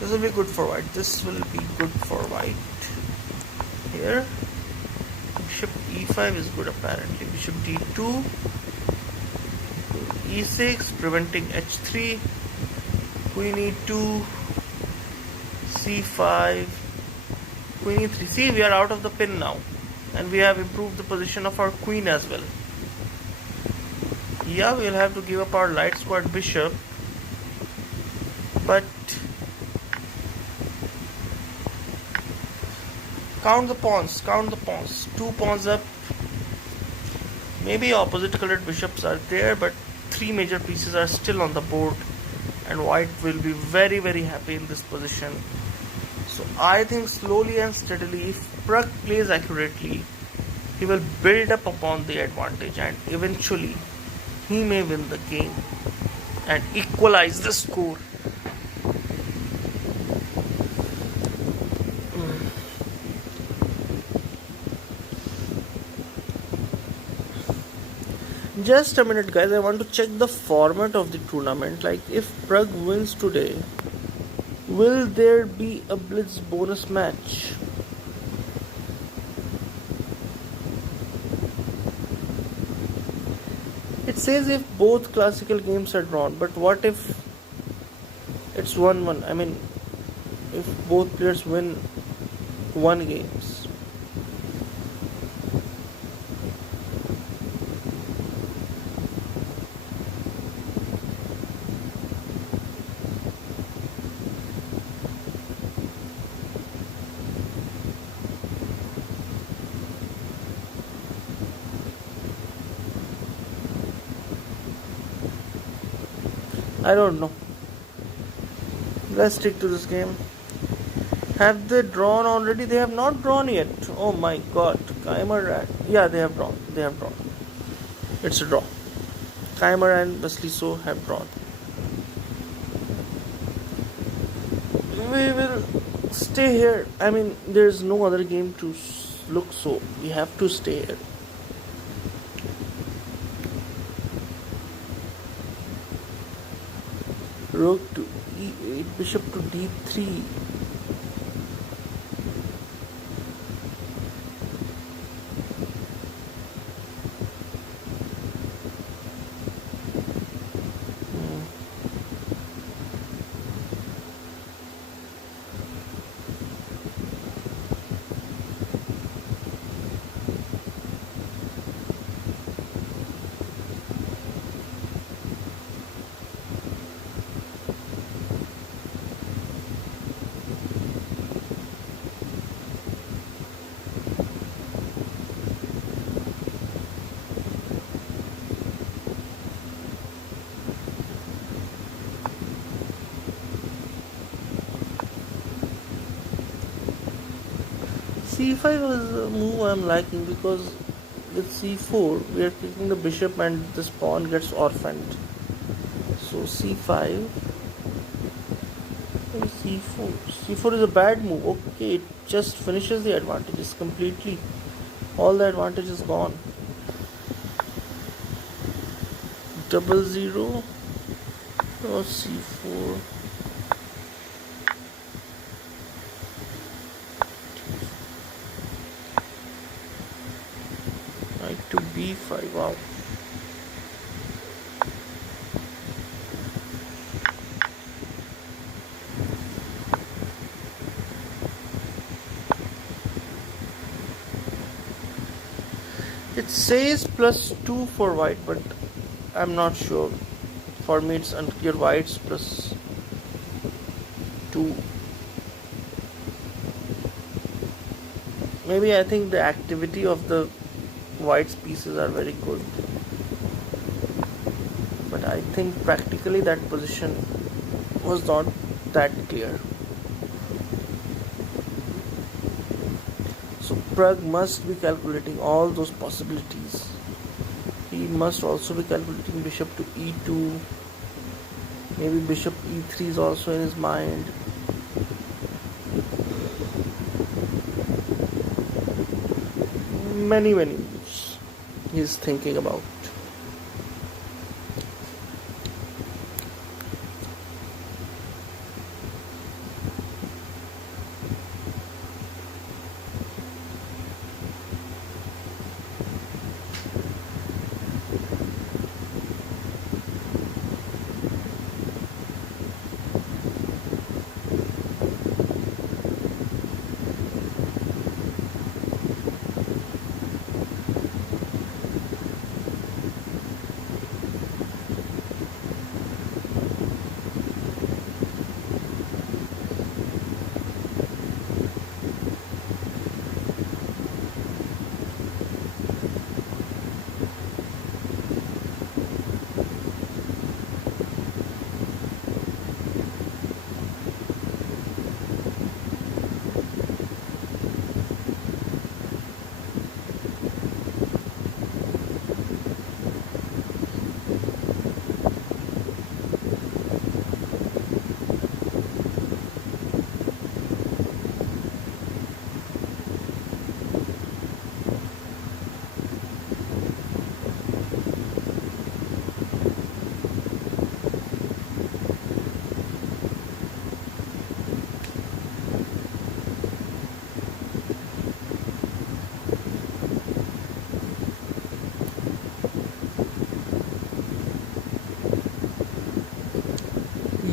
This will be good for white. This will be good for white. Here, bishop e5 is good apparently. Bishop d2, e6, preventing h3, queen e2, c5, queen e3. See, we are out of the pin now, and we have improved the position of our queen as well. Yeah, we'll have to give up our light squared bishop, but count the pawns, 2 pawns up. Maybe opposite colored bishops are there, but 3 major pieces are still on the board, and white will be very, very happy in this position. So I think slowly and steadily, if Pragg plays accurately, he will build up upon the advantage, and eventually he may win the game and equalize the score. Just a minute, guys. I want to check the format of the tournament. Like, if Pragg wins today, will there be a Blitz bonus match? It says if both classical games are drawn, but what if it's 1-1? I mean, if both players win 1 games. I don't know. Let's stick to this game. Have they drawn already? They have not drawn yet. Oh my god. Yeah, they have drawn. It's a draw. Keimer and Wesley So have drawn. We will stay here. I mean, there's no other game to look, so we have to stay here. Rook to e8, bishop to d3. c5 is a move I'm liking, because with c4 we are taking the bishop and this pawn gets orphaned. So c5 and c4 is a bad move. Okay, it just finishes the advantages completely. All the advantage is gone. 0-0 or c4. e5. Wow. It says +2 for white, but I'm not sure. For me, it's unclear why it's +2. Maybe I think the activity of the white's pieces are very good. But I think practically that position was not that clear. So Pragg must be calculating all those possibilities. He must also be calculating bishop to e2. Maybe bishop e3 is also in his mind. Many moves he's thinking about.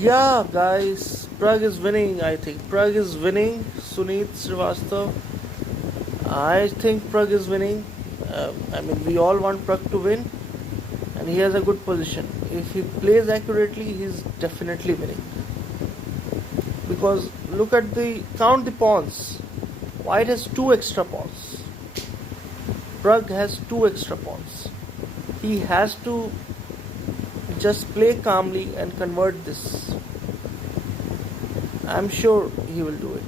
Yeah, guys, Pragg is winning. I think Pragg is winning. Sunit Srivastav. I think Pragg is winning. We all want Pragg to win, and he has a good position. If he plays accurately, he's definitely winning. Because look at count the pawns. White has 2 extra pawns. Pragg has 2 extra pawns. He has to just play calmly and convert this. I'm sure he will do it.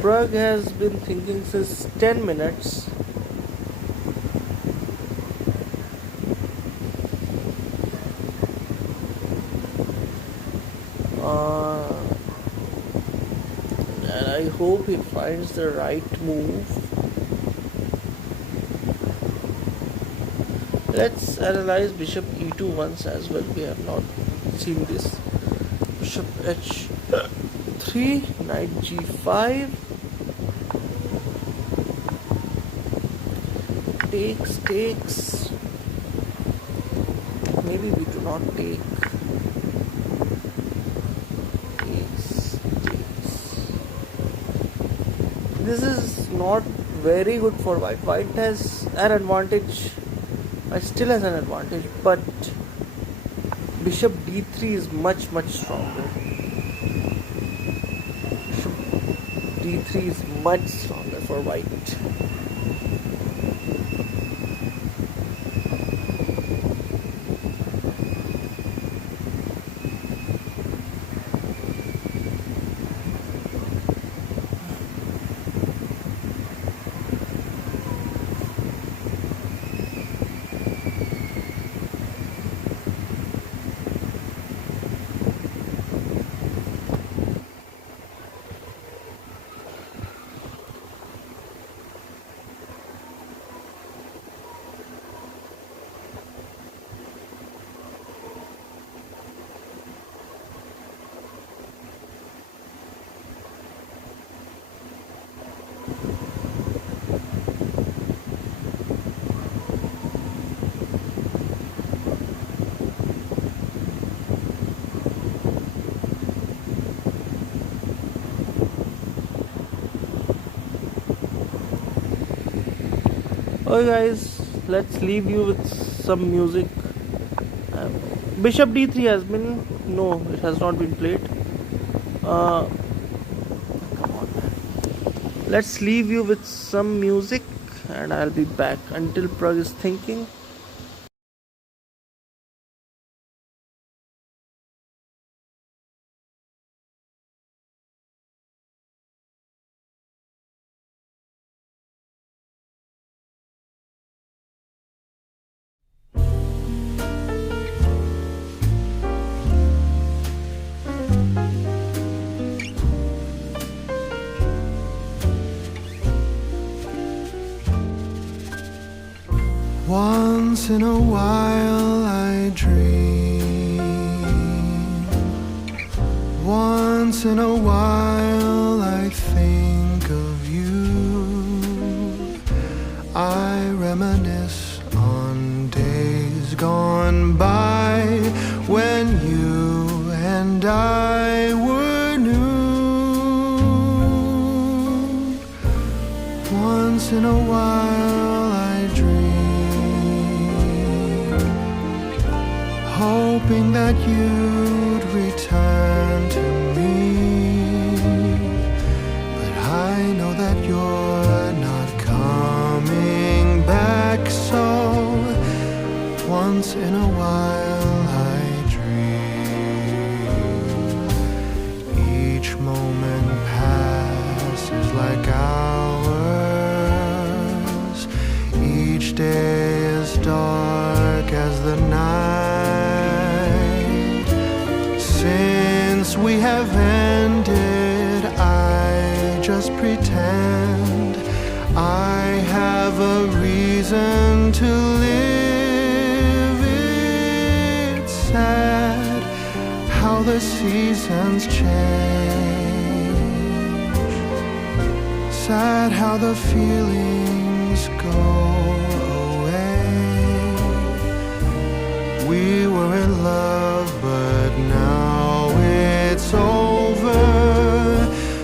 Pragg has been thinking since 10 minutes. And I hope he finds the right move. Let's analyze bishop e2 once as well. We have not seen this. bishop h3, knight g5, takes, maybe we do not take, takes. This is not very good for white. White has an advantage, still has an advantage, but bishop d3 is much stronger. Bishop d3 is much stronger for white. Okay guys, let's leave you with some music. Bishop d3 has been, no, it has not been played. Come on man. Let's leave you with some music and I'll be back until Pragg is thinking. Once in a while I dream. Once in a while I think of you. I reminisce on days gone by when you and I were new. Once in a while I dream, hoping that you'd return to me. But I know that you're not coming back, so once in a while I dream. Each moment passes like hours. Each day is dark as the night. Since we have ended, I just pretend I have a reason to live. It's sad how the seasons change. Sad how the feelings go away. We were in love, but now it's over.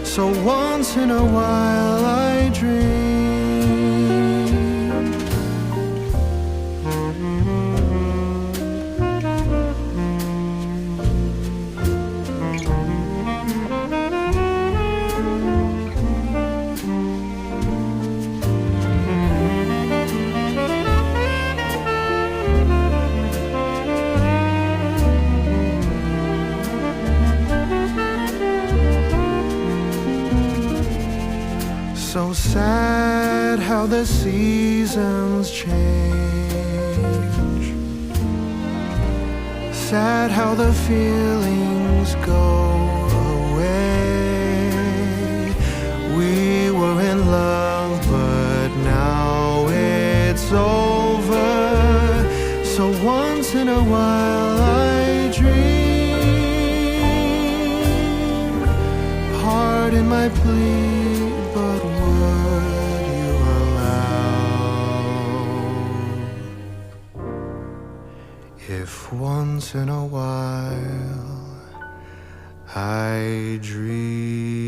So once in a while I dream. So sad how the seasons change. Sad how the feelings go away. We were in love, but now it's over. So once in a while I dream. part in my plea, but would you allow if once in a while I dream?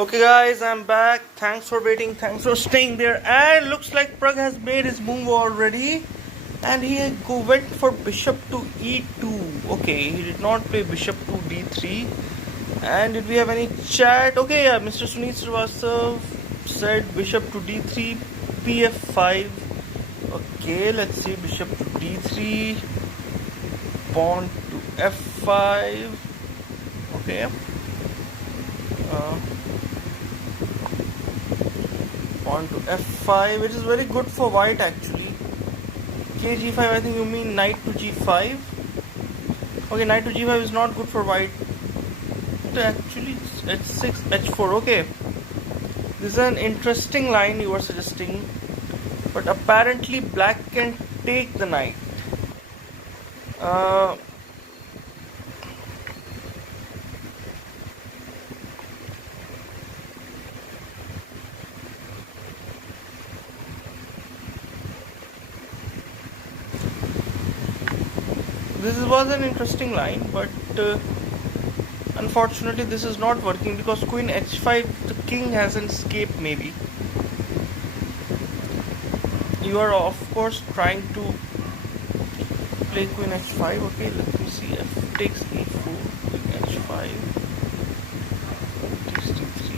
Okay guys, I'm back. Thanks for waiting, thanks for staying there. And looks like Pragg has made his move already. And he went for bishop to e2. Okay, he did not play bishop to d3. And did we have any chat? Okay, yeah, Mr. Sunit Srivastav said bishop to d3, pf5. Okay, let's see, bishop to d3, pawn to f5. Okay. Pawn to f5, which is very good for white actually. Kg5, I think you mean knight to g5. Okay, knight to g5 is not good for white. Actually, it's h6, h4. Okay, this is an interesting line you are suggesting, but apparently black can take the knight. This was an interesting line, but unfortunately this is not working because queen h5, the king has an escape maybe. You are of course trying to play queen h5. Okay, let me see. F takes e4, queen h5, takes d3,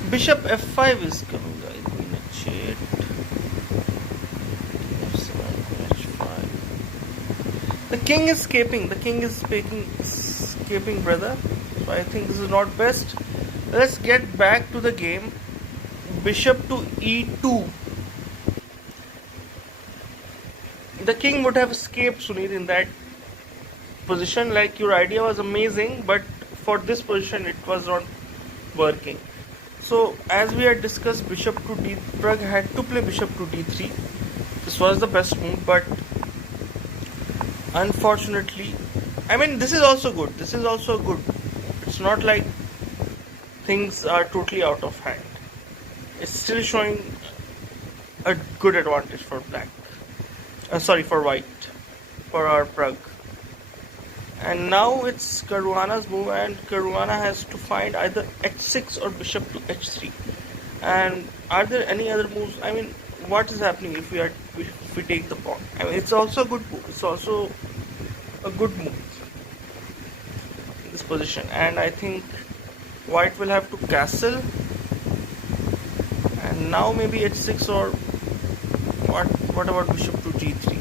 1. Bishop f5 is coming, guys. Queen h8. The king is escaping. The king is escaping, brother. So I think this is not best. Let's get back to the game. Bishop to e2. The king would have escaped, Sunil, in that position. Like, your idea was amazing, but for this position it was not working. So as we had discussed, bishop to d, Pragg had to play bishop to d3. This was the best move, but unfortunately, I mean, this is also good. This is also good. It's not like things are totally out of hand. It's still showing a good advantage for black. Sorry, for white, for our Pragg. And now it's Caruana's move, and Caruana has to find either h6 or bishop to h3. And are there any other moves? I mean, what is happening if we take the pawn? I mean, it's also a good move. It's also a good move in this position. And I think white will have to castle. And now maybe h6 or what about bishop to g3?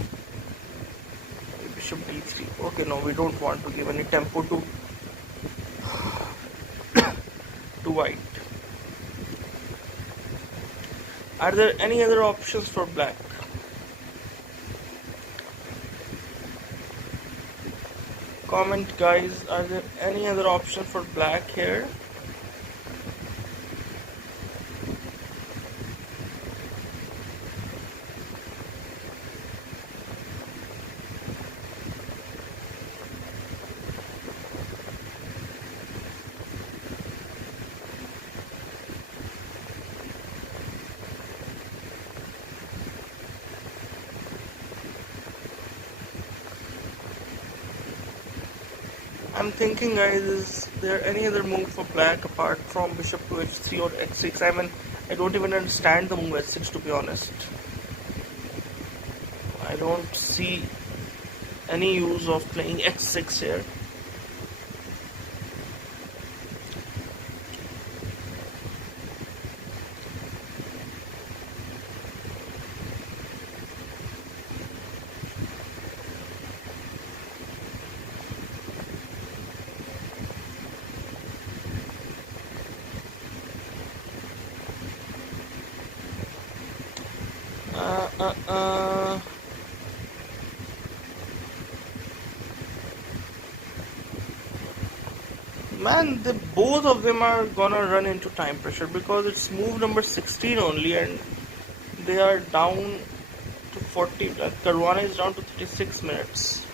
Bishop d3. Okay, no, we don't want to give any tempo to white. Are there any other options for black? Comment, guys. Are there any other options for black here? I'm thinking, guys, is there any other move for black apart from bishop to h3 or h6? I mean, I don't even understand the move h6, to be honest. I don't see any use of playing x6 here. Man, both of them are gonna run into time pressure because it's move number 16 only and they are down to 40. Like Caruana is down to 36 minutes.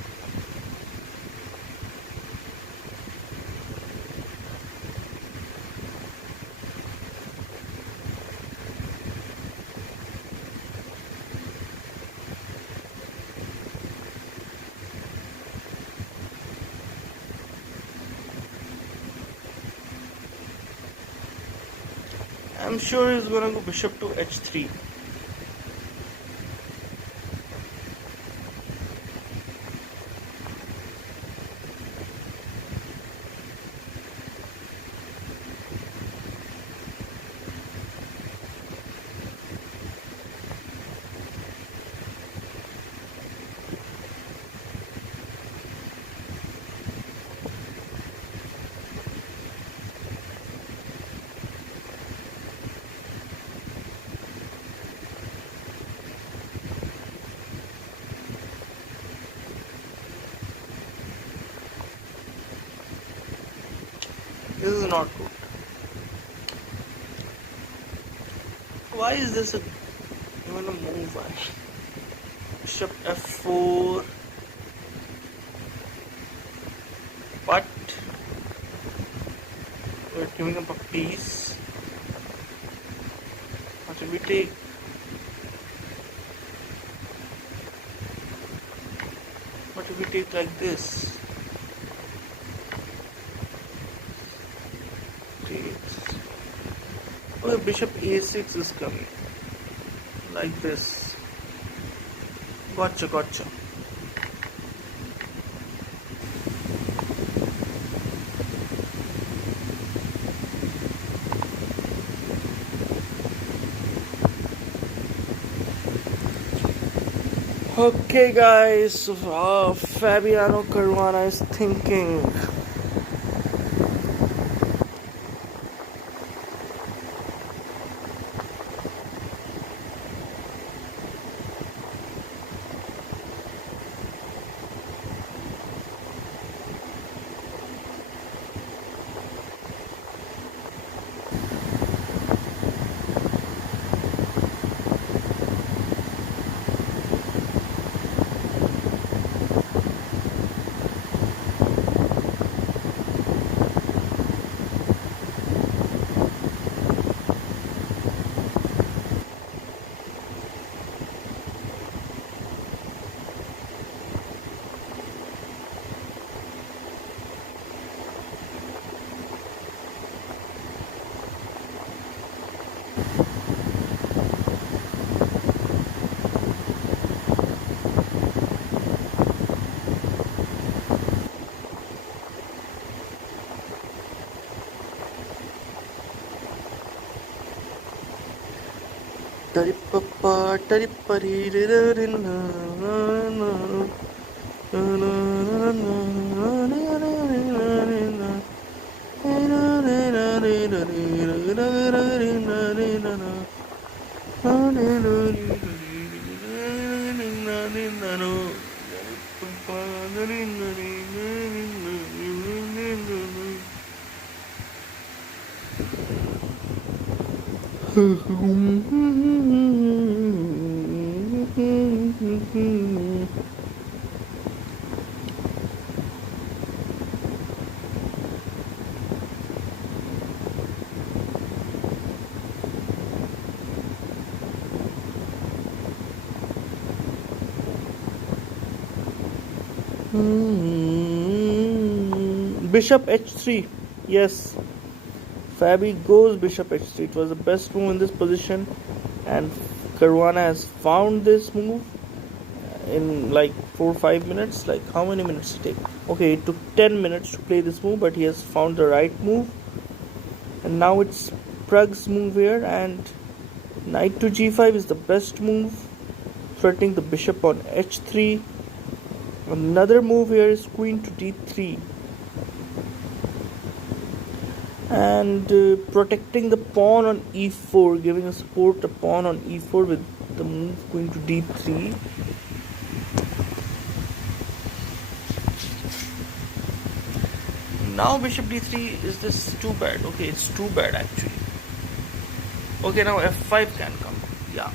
I'm sure he's gonna go bishop to h3. This is not good. Why is this even a move? Bishop f4. But we're giving up a piece. What did we take? What if we take like this? Oh, bishop a6 is coming. Like this. Gotcha, gotcha. Okay guys, Fabiano Caruana is thinking. Taripapa, taripari, Bishop h3. Yes, Fabi goes bishop h3. It was the best move in this position, and Caruana has found this move. in like 4 or 5 minutes. Like how many minutes it take? Okay, it took 10 minutes to play this move, but he has found the right move. And now it's Pragg's move here, and knight to g5 is the best move, threatening the bishop on h3. Another move here is queen to d3, and protecting the pawn on e4, giving a support the pawn on e4 with the move queen to d3. Now bishop d3, is this too bad? Okay, it's too bad actually. Okay, now f5 can come. Yeah.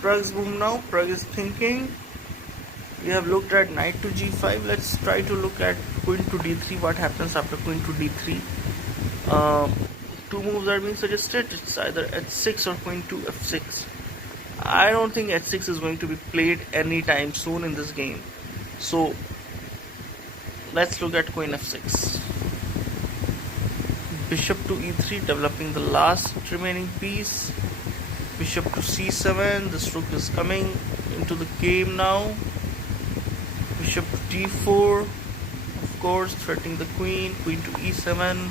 Pragg's move now. Pragg is thinking. We have looked at knight to g5. Let's try to look at queen to d3. What happens after queen to d3? Two moves are being suggested. It's either h6 or queen to f6. I don't think h6 is going to be played anytime soon in this game. So let's look at queen f6. Bishop to e3, developing the last remaining piece. Bishop to c7, this rook is coming into the game now. Bishop to d4, of course, threatening the queen. Queen to e7,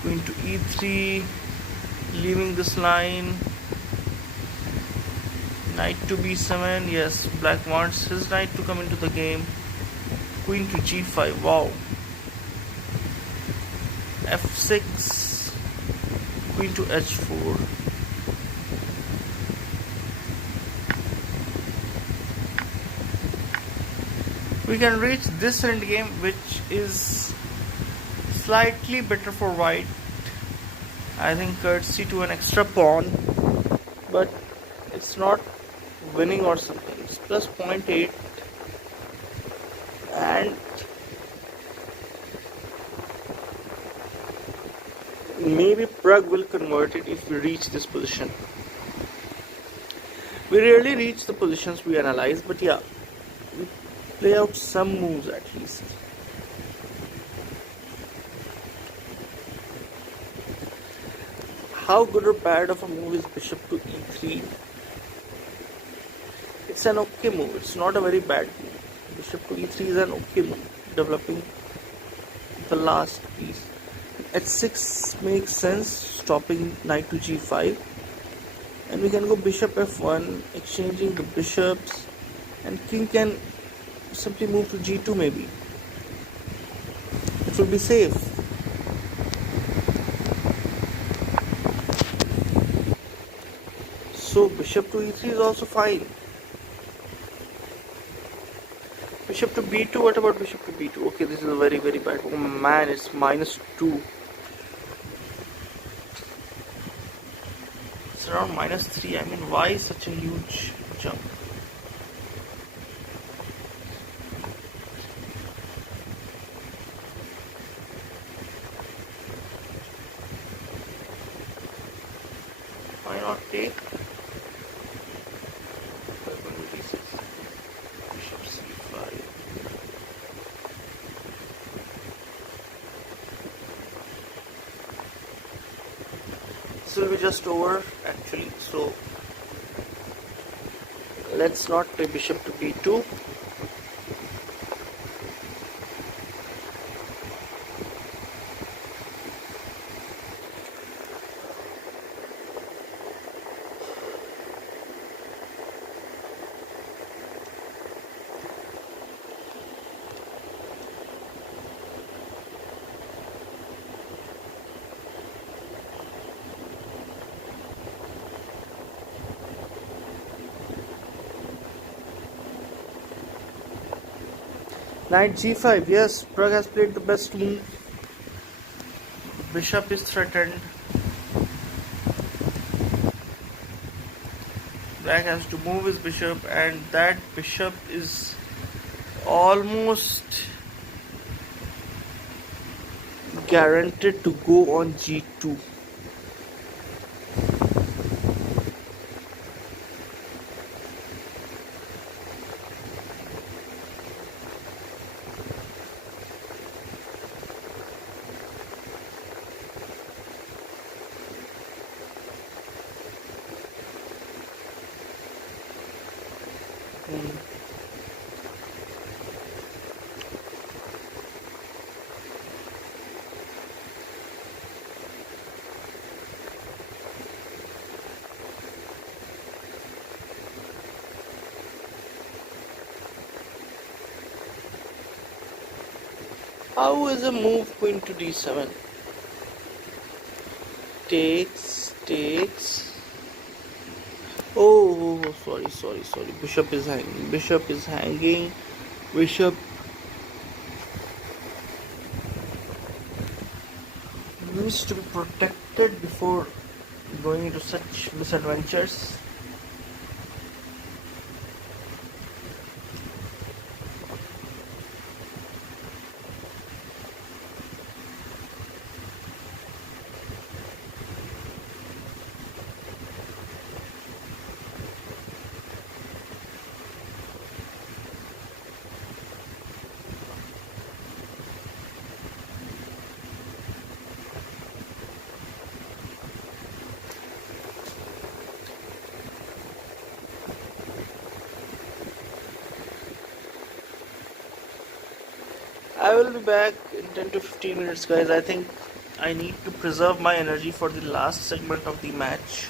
queen to e3, leaving this line. Knight to b7, yes, black wants his knight to come into the game. Queen to g5, wow. f6, queen to h4. We can reach this endgame, which is slightly better for white. I think courtesy to an extra pawn, but it's not winning or something. It's plus 0.8, and maybe Pragg will convert it if we reach this position. We rarely reach the positions we analyze, but yeah, we play out some moves at least. How good or bad of a move is bishop to e3? It's an okay move. It's not a very bad move. Bishop to e3 is an okay move, developing the last piece. h6 makes sense, stopping knight to g5, and we can go bishop f1, exchanging the bishops, and king can simply move to g2 maybe. It will be safe. So bishop to e3 is also fine. Bishop to b2, what about bishop to b2? Okay, this is a very bad. Oh man, it's -2. It's around -3. I mean, why such a huge jump? Why not take? Bishop c5. This will be just over actually, so let's not play bishop to b2. Knight g5, yes, Pragg has played the best move. Bishop is threatened. Black has to move his bishop, and that bishop is almost guaranteed to go on g2. How is a move queen to d7? Takes. Oh, sorry. Bishop is hanging. Bishop needs to be protected before going into such misadventures. I will be back in 10 to 15 minutes, guys. I think I need to preserve my energy for the last segment of the match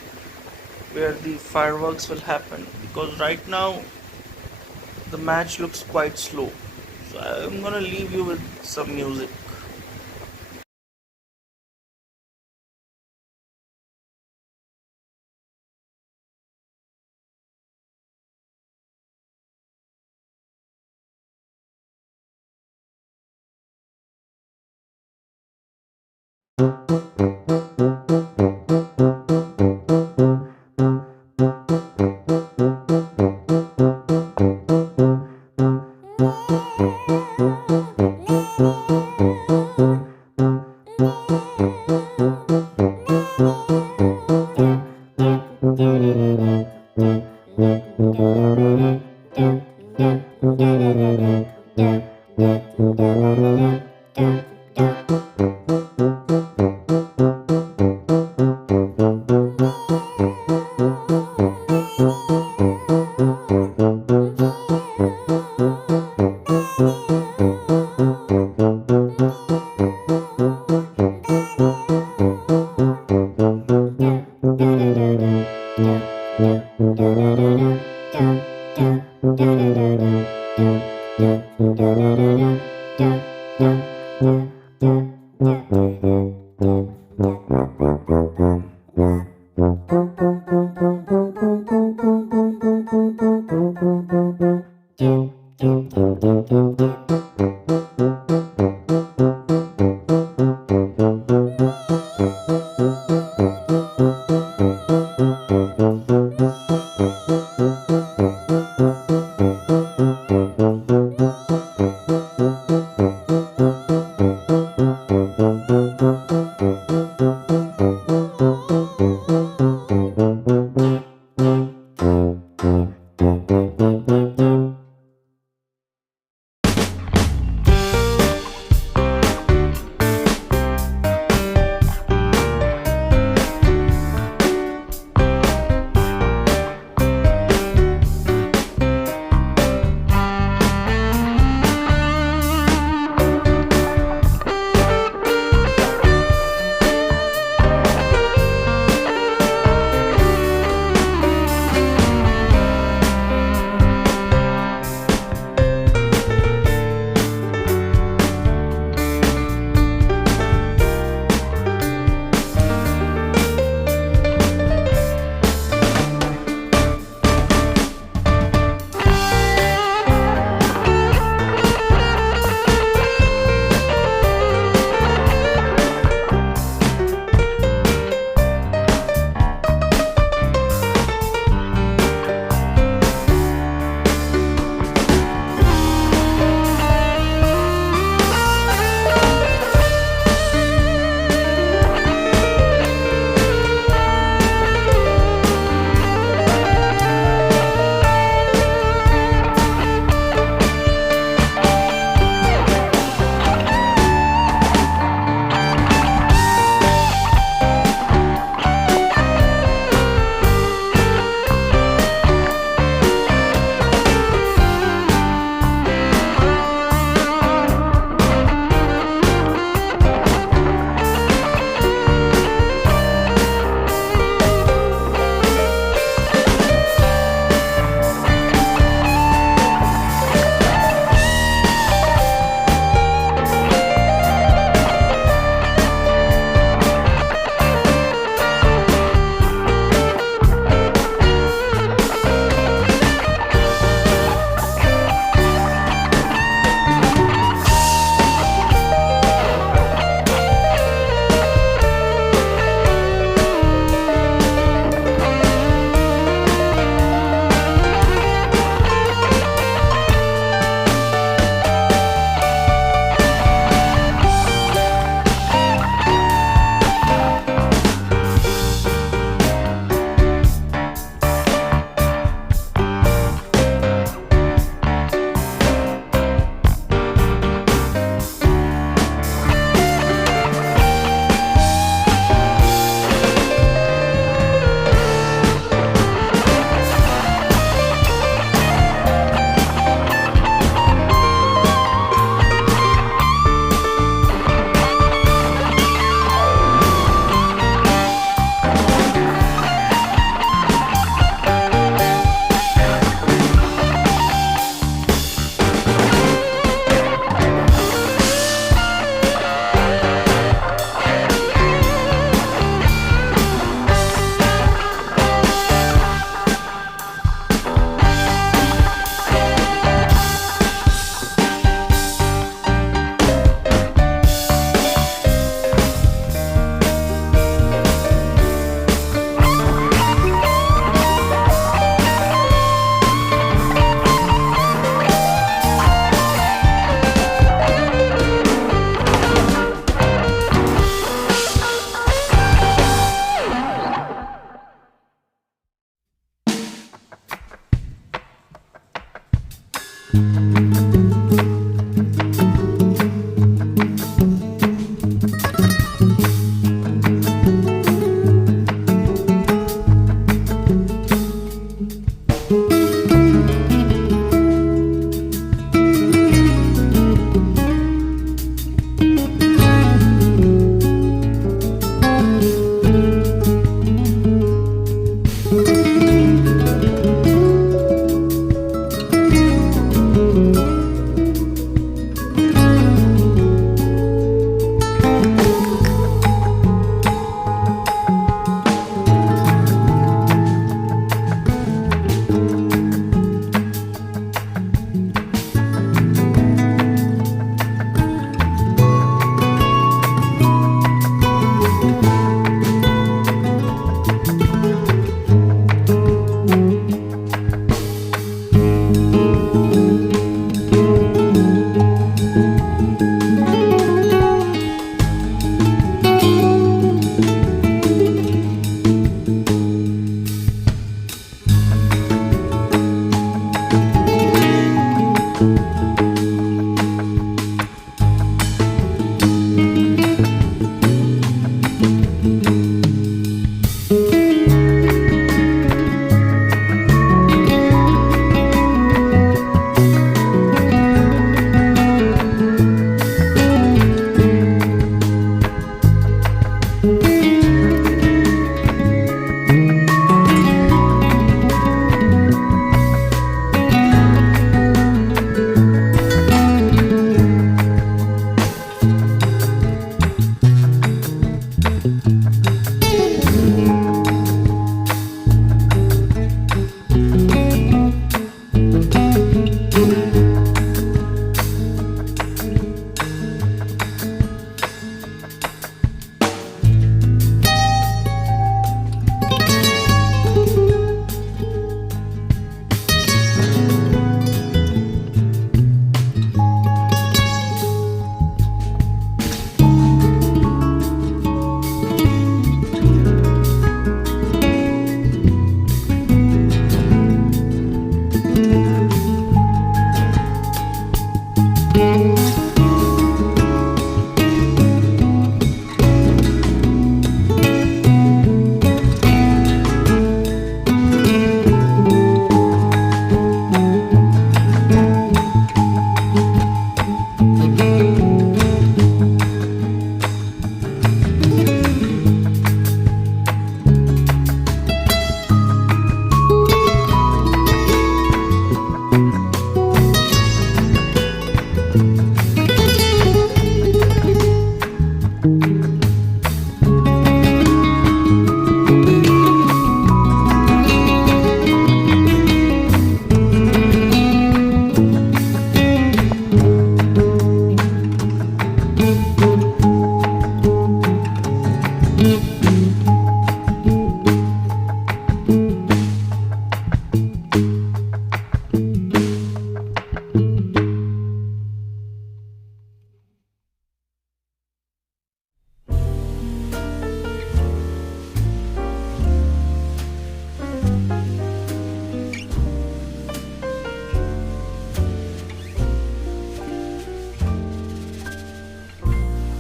where the fireworks will happen, because right now the match looks quite slow. So I'm gonna leave you with some music.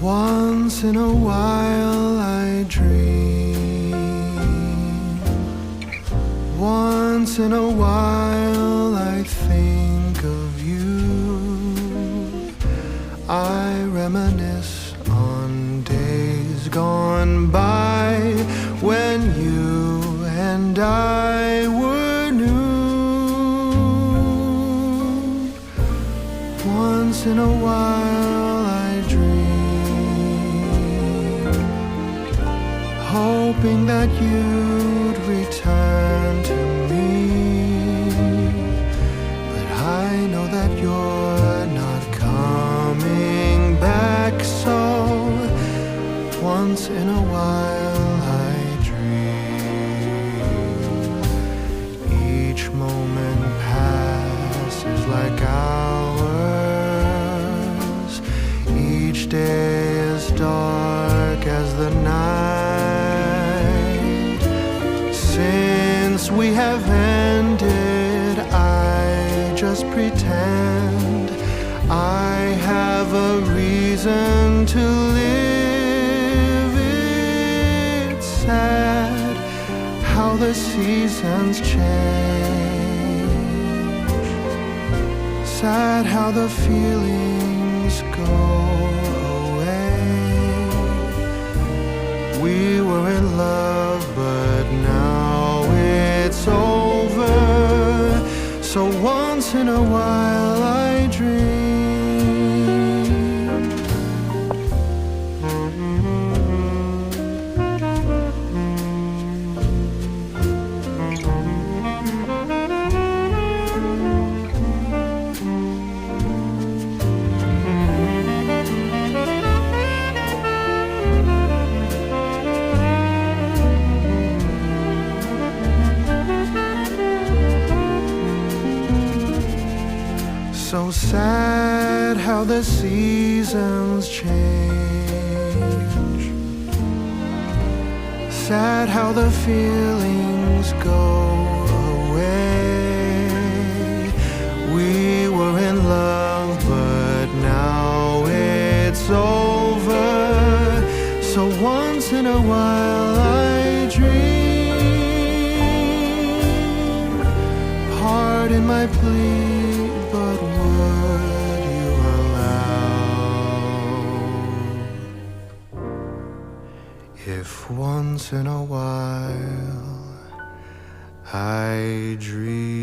Once in a while I dream. Once in a while I think of you. I reminisce on days gone by when you and I were new. Once in a while I dream, hoping that you'd return to me. But I know that you're not coming back, so once in a while I dream. Each moment passes like hours. Each day is dark as the night. Since we have ended, I just pretend I have a reason to live. It's sad how the seasons change. Sad how the feelings go away. We were in love, but now it's over. So once in a while I dream. So sad how the seasons change. Sad how the feelings go away. We were in love, but now it's over. So once in a while I dream. Pardon my plea, but would you allow if once in a while I dream?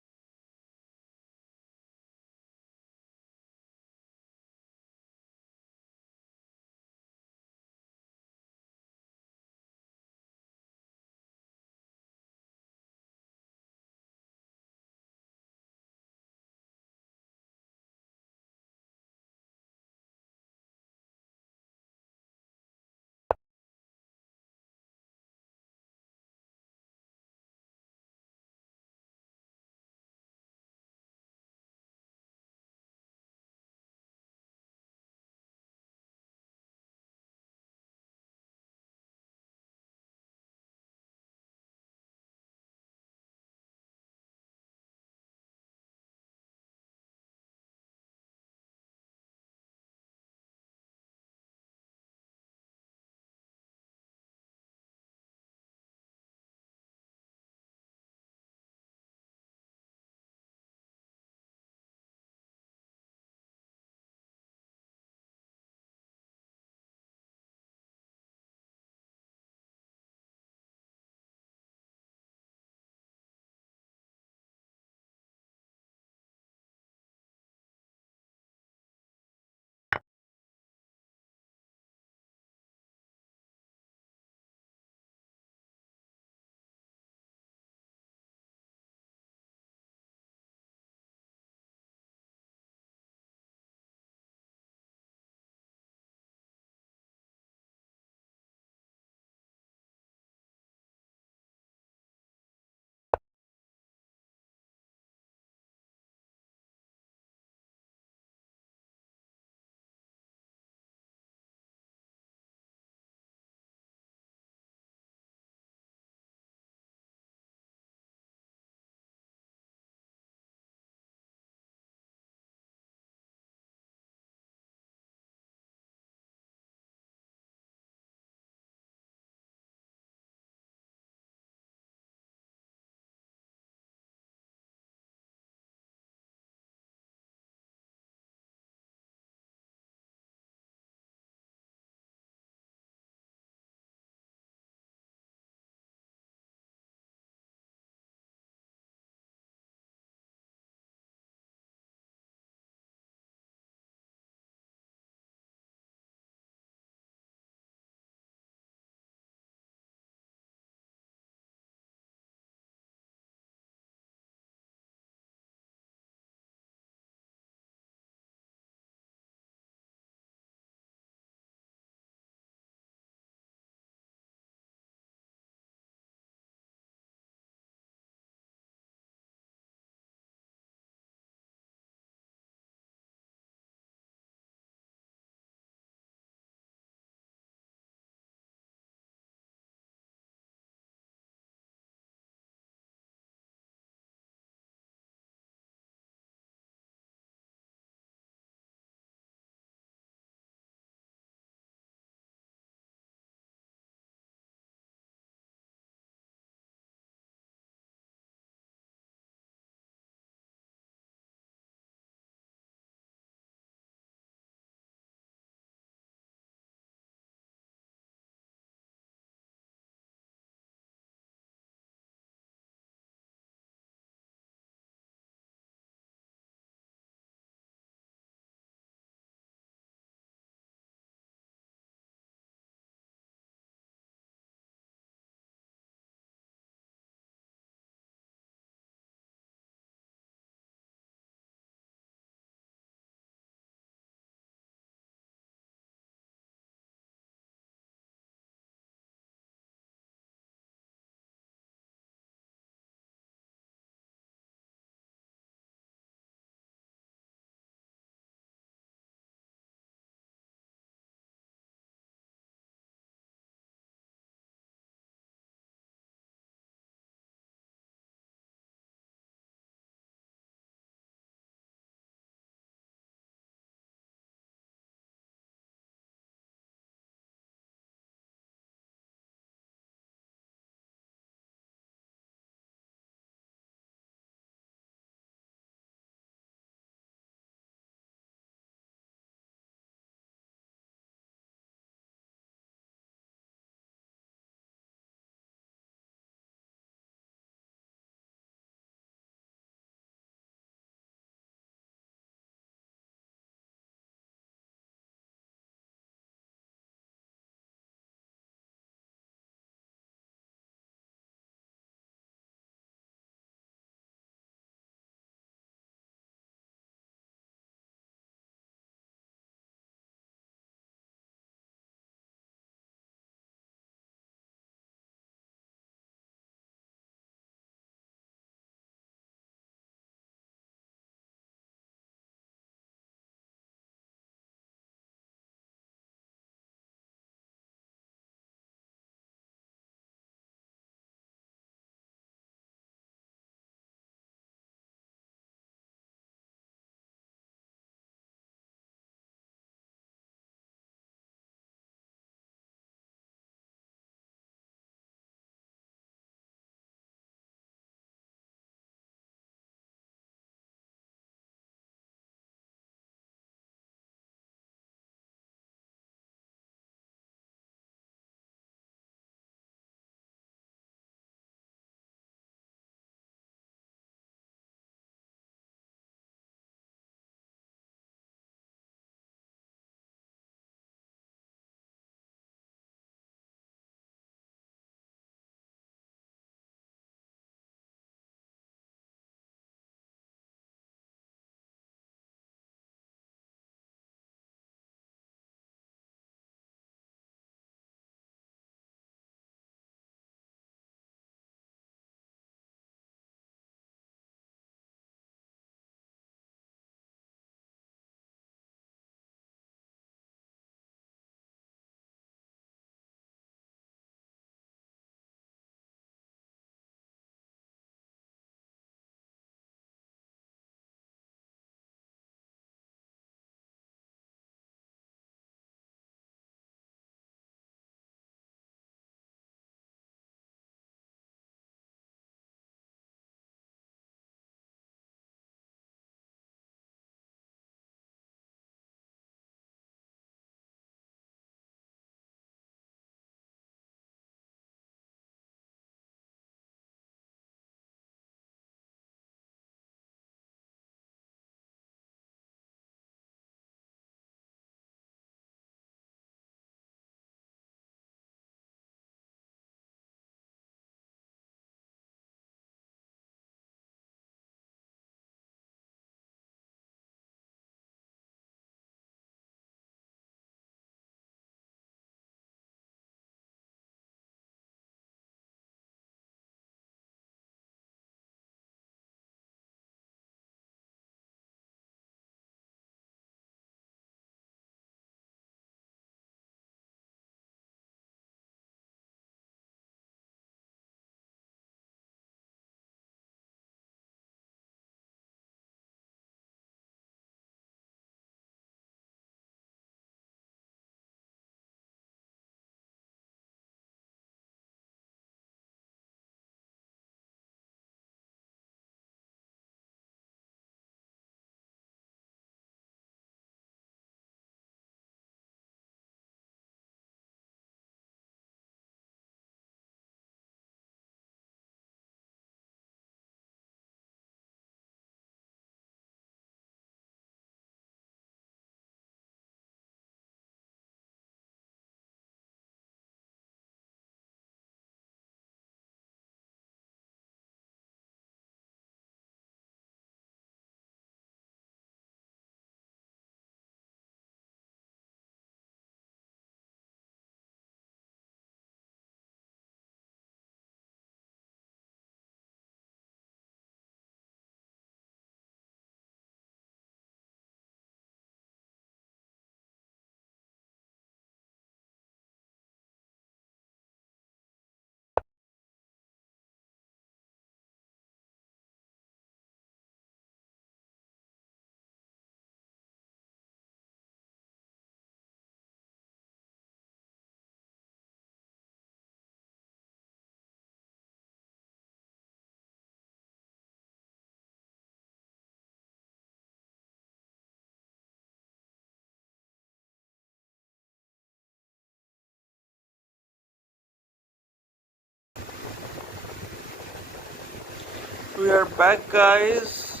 We are back, guys,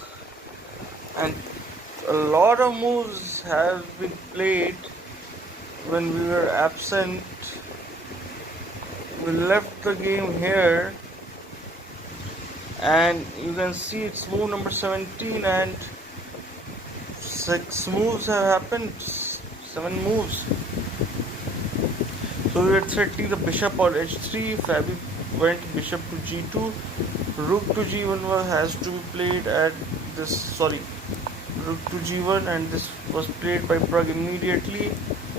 and a lot of moves have been played when we were absent. We left the game here, and you can see it's move number 17, and 6 moves have happened. 7 moves. So we were threatening the bishop on h3. Fabi went bishop to g2. Rook to g1 has to be played at this. Sorry, rook to g1, and this was played by Pragg immediately.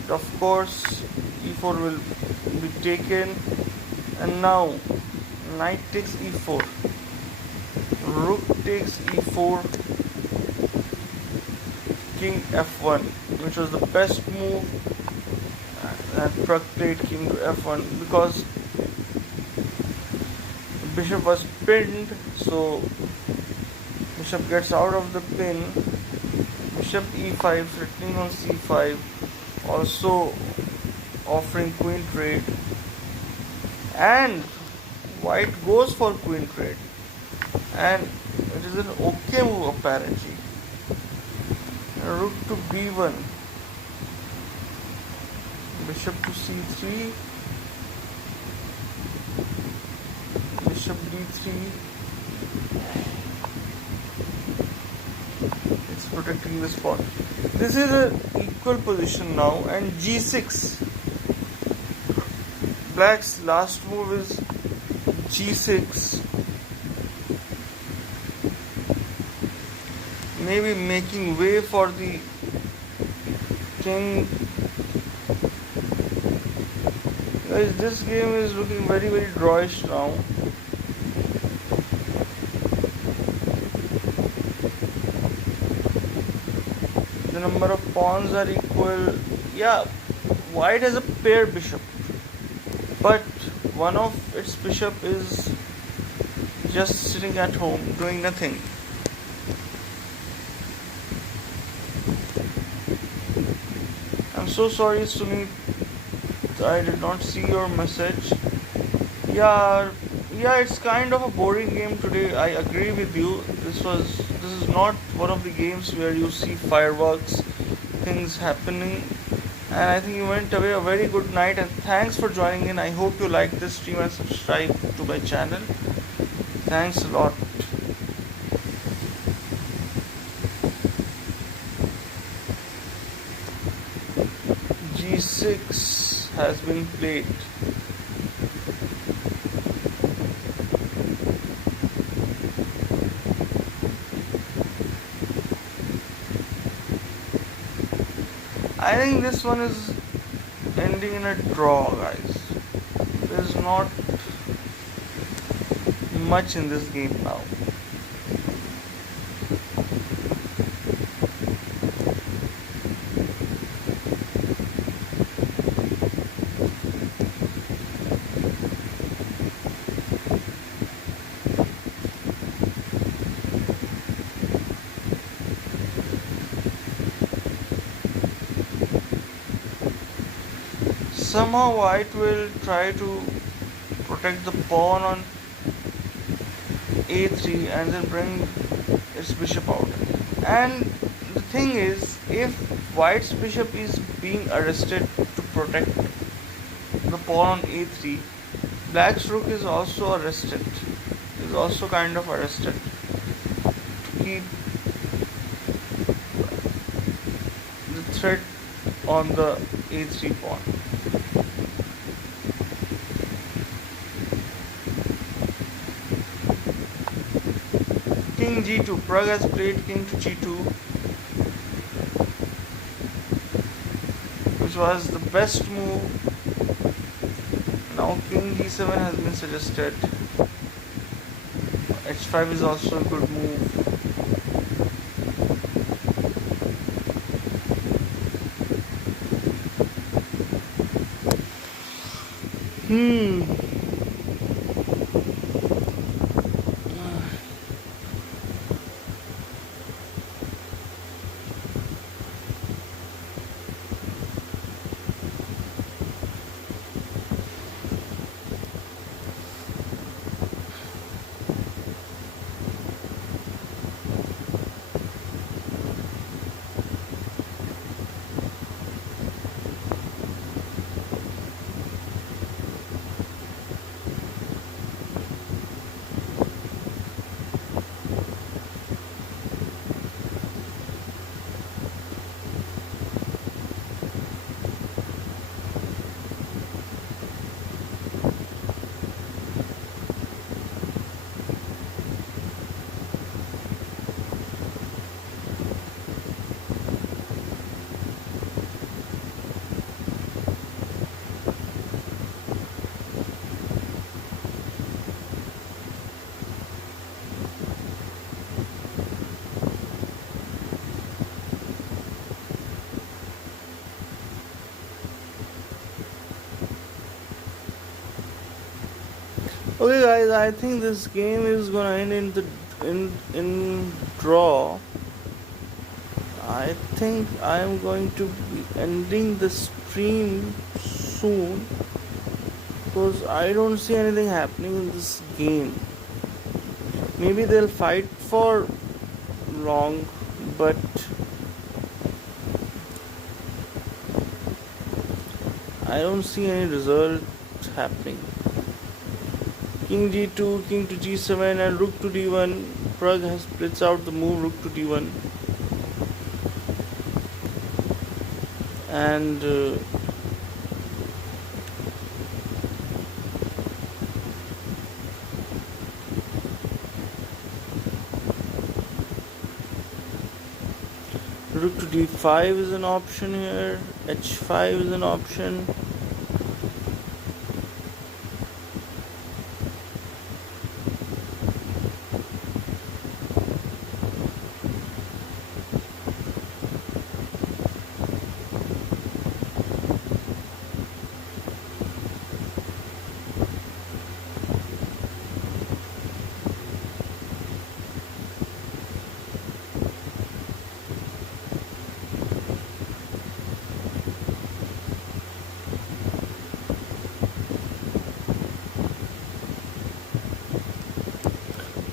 Of course, e4 will be taken, and now knight takes e4. Rook takes e4. King f1, which was the best move, and Pragg played king to f1 because bishop was pinned, so bishop gets out of the pin. Bishop e5, threatening on c5, also offering queen trade, and white goes for queen trade, and it is an okay move apparently. Rook to b1, bishop to c3, bishop d3. It's protecting the spot. This is an equal position now, and g6. Black's last move is g6. Maybe making way for the king. Guys, this game is looking very drawish now. The number of pawns are equal. Yeah, white has a pair bishop, but one of its bishop is just sitting at home doing nothing. I'm so sorry, Sunit. I did not see your message. Yeah, it's kind of a boring game today. I agree with you. This is not one of the games where you see fireworks, things happening. And I think you went away a very good night, and thanks for joining in. I hope you like this stream and subscribe to my channel. Thanks a lot. G6 has been played. I think this one is ending in a draw, guys. There's not much in this game now. Somehow white will try to protect the pawn on a3 and then bring its bishop out. And the thing is, if white's bishop is being arrested to protect the pawn on a3, black's rook is also arrested. Is also kind of arrested to keep the threat on the a3 pawn. King g2. Pragg has played king to g2, which was the best move. Now king d7 has been suggested. h5 is also a good move. Okay, guys, I think this game is gonna end in draw. I think I am going to be ending the stream soon because I don't see anything happening in this game. Maybe they'll fight for long, but I don't see any result happening. King g2, king to g7 and rook to d1. Pragg has splits out the move rook to d1 and rook to d5 is an option here, h5 is an option.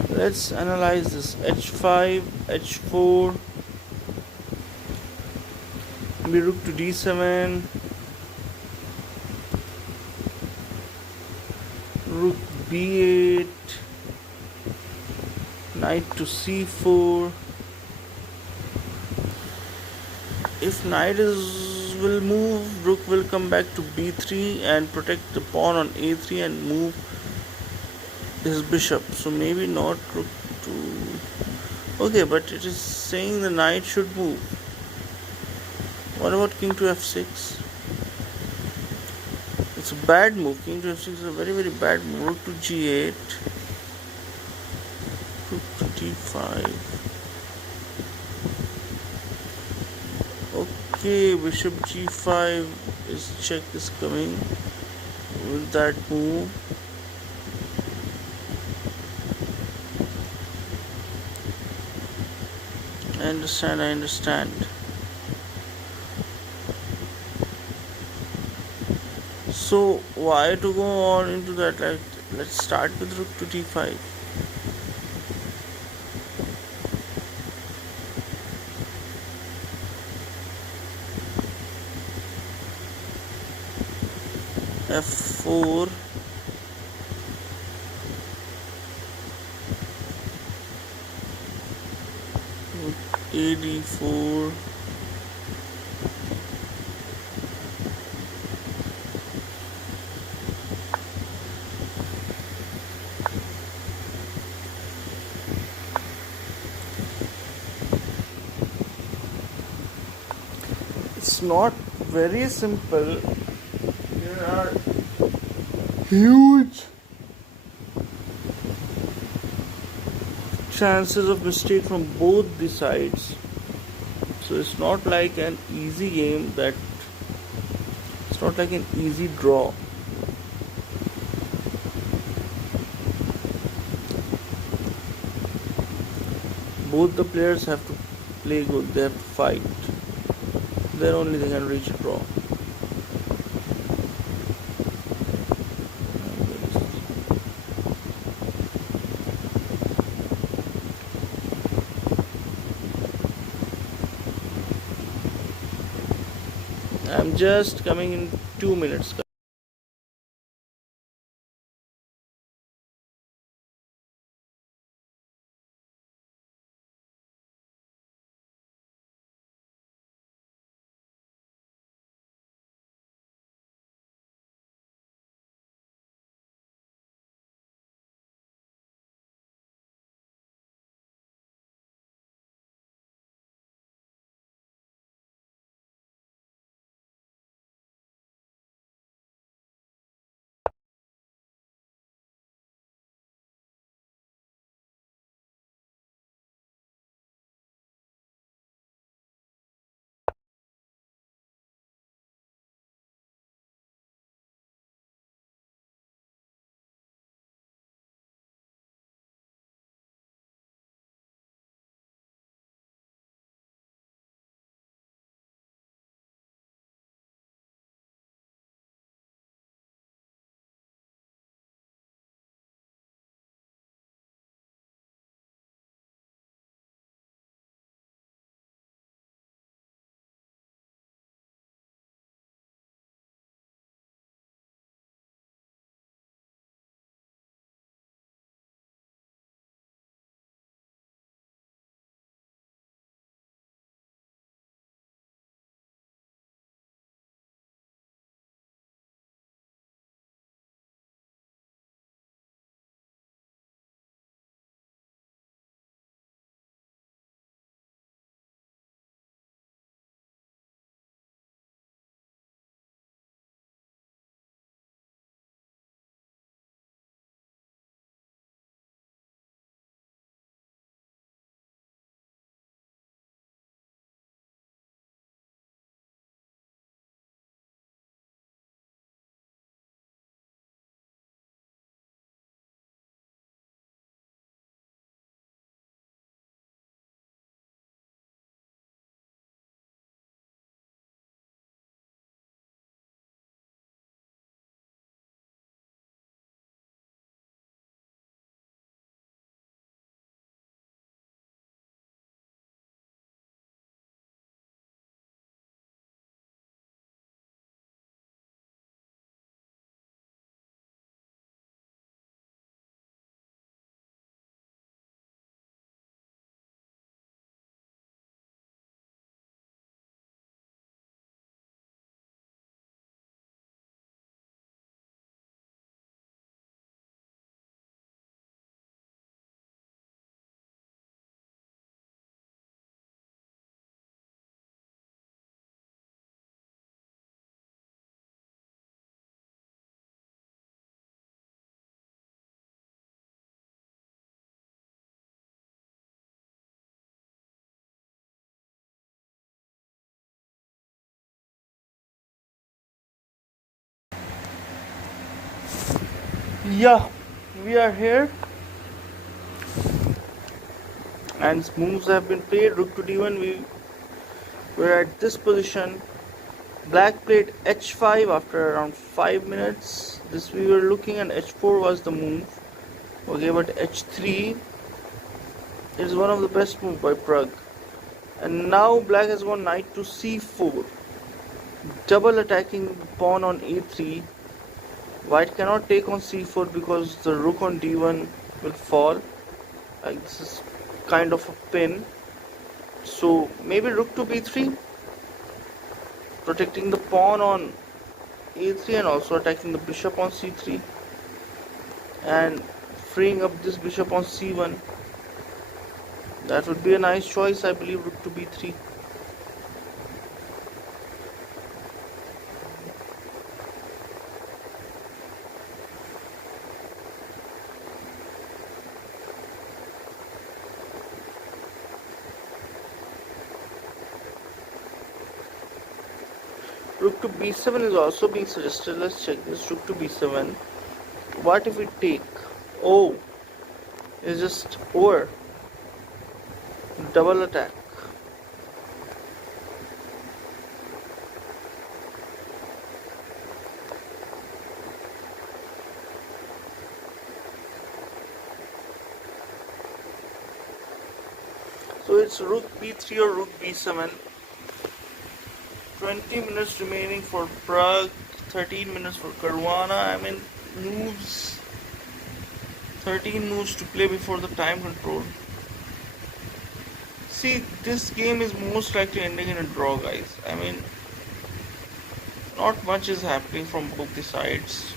Let's analyze this. h5, h4, maybe rook to d7, rook b8, knight to c4. If knight will move, rook will come back to b3 and protect the pawn on a3 and move his bishop. So maybe not rook to... Okay, but it is saying the knight should move. What about king to f6? It's a bad move. King to f6 is a very, very bad move. Rook to g8. Rook to d5. Okay, bishop g5 is check is coming with that move. I understand. So why to go on into that? Like, let's start with rook to d5. f4. ad4. It's not very simple. There are huge chances of mistake from both the sides. So it's not like an easy game, that it's not like an easy draw. Both the players have to play good, they have to fight. Then only they can reach a draw. I'm just coming in 2 minutes. Yeah, we are here, and moves have been played. Rook to d1. We were at this position. Black played h5 after around 5 minutes. This we were looking, and h4 was the move. Okay, but h3 is one of the best moves by Pragg. And now black has gone knight to c4, double attacking the pawn on a3. White cannot take on c4 because the rook on d1 will fall. Like this is kind of a pin. So maybe rook to b3, protecting the pawn on a3 and also attacking the bishop on c3 and freeing up this bishop on c1. That would be a nice choice, I believe, rook to b3. Rook to b7 is also being suggested. Let's check this. Rook to b7. What if we take? Oh, it's just over. Double attack. So it's rook b3 or rook b7. 20 minutes remaining for Pragg, 13 minutes for Caruana. I mean, moves, 13 moves to play before the time control. See, this game is most likely ending in a draw, guys. I mean, not much is happening from both the sides.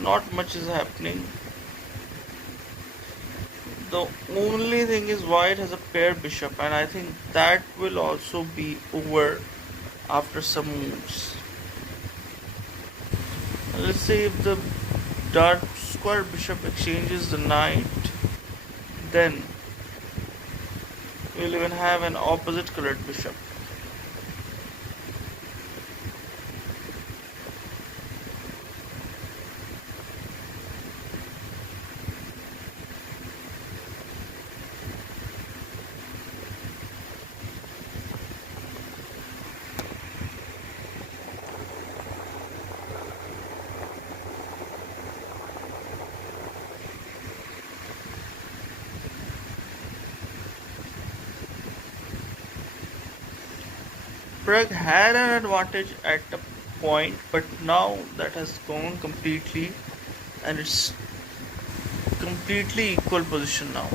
Not much is happening. The only thing is white has a pair bishop, and I think that will also be over after some moves. Let's say if the dark square bishop exchanges the knight, then we'll even have an opposite colored bishop. Pragg had an advantage at a point, but now that has gone completely, and it's completely equal position now.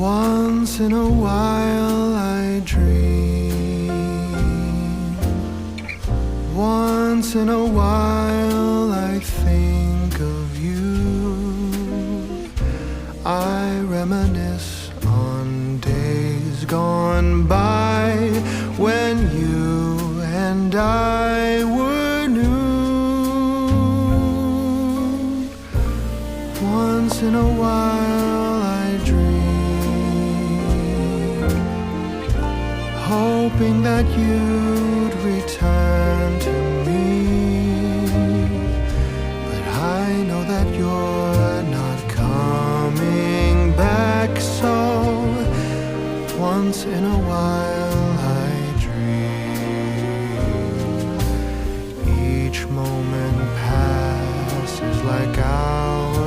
Once in a while I dream. Once in a while I think of you. I reminisce on days gone by when you and I were new. Once in a while I dream, hoping that you'd return to me. But I know that you're not coming back, so once in a while I dream. Each moment passes like hours.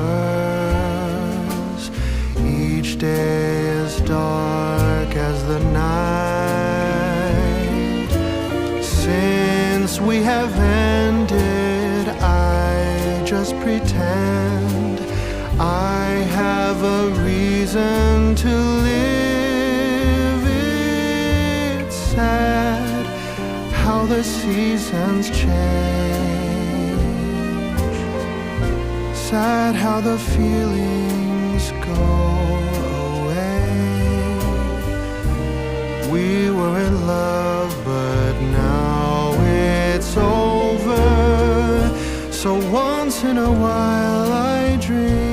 Each day is dark as the night. Since we have ended, I just pretend I have a reason to live. It's sad how the seasons change. Sad how the feelings go away. We were in love, but now it's over. So once in a while I dream.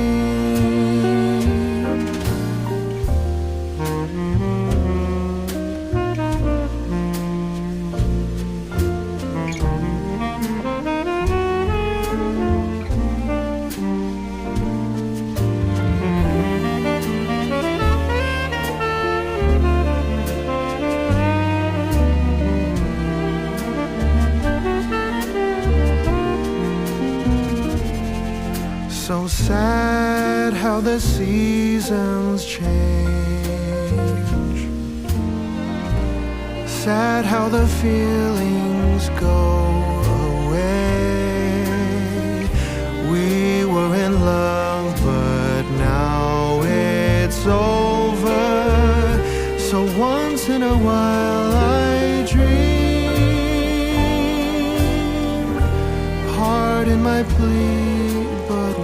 So sad how the seasons change. Sad how the feelings go away. We were in love, but now it's over. So once in a while I dream. Pardon my plea, but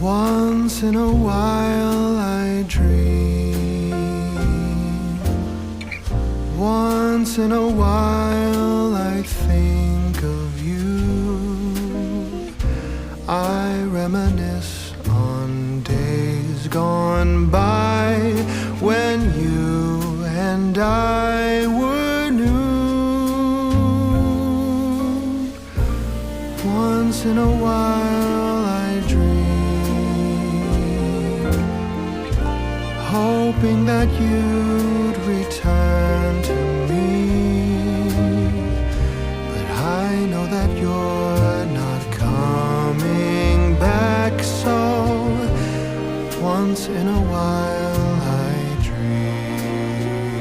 Once in a while I dream. Once in a while I think of you. I reminisce on days gone by when you and I were new. Once in a while I dream, hoping that you'd return to me. But I know that you're not coming back, so once in a while I dream.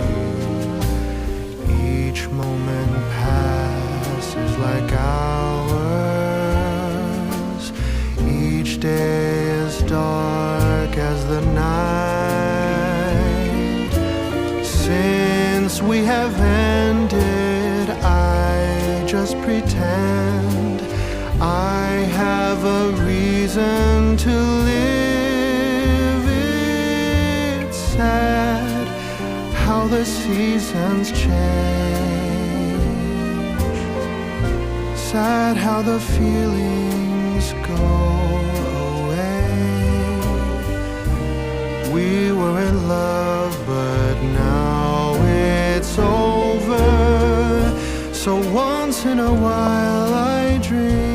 Each moment passes like hours. Each day is dark as the night. just pretend I have a reason to live. It's sad how the seasons change, sad how the feelings go away. We were in love, but now it's over. So once in a while I dream.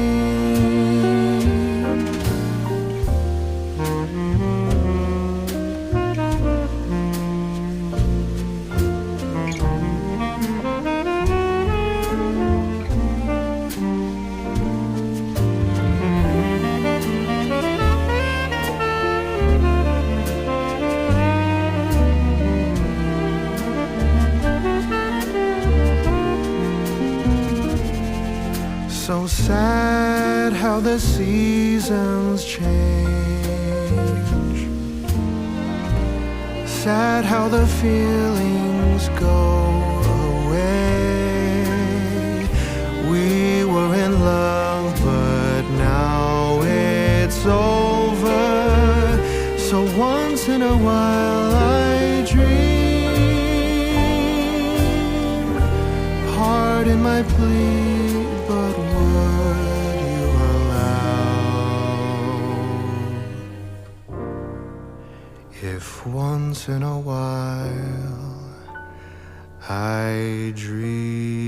So sad how the seasons change, sad how the feelings go away. We were in love, but now it's over. So once in a while I dream. Pardon my plea, but would you allow if once in a while I dream?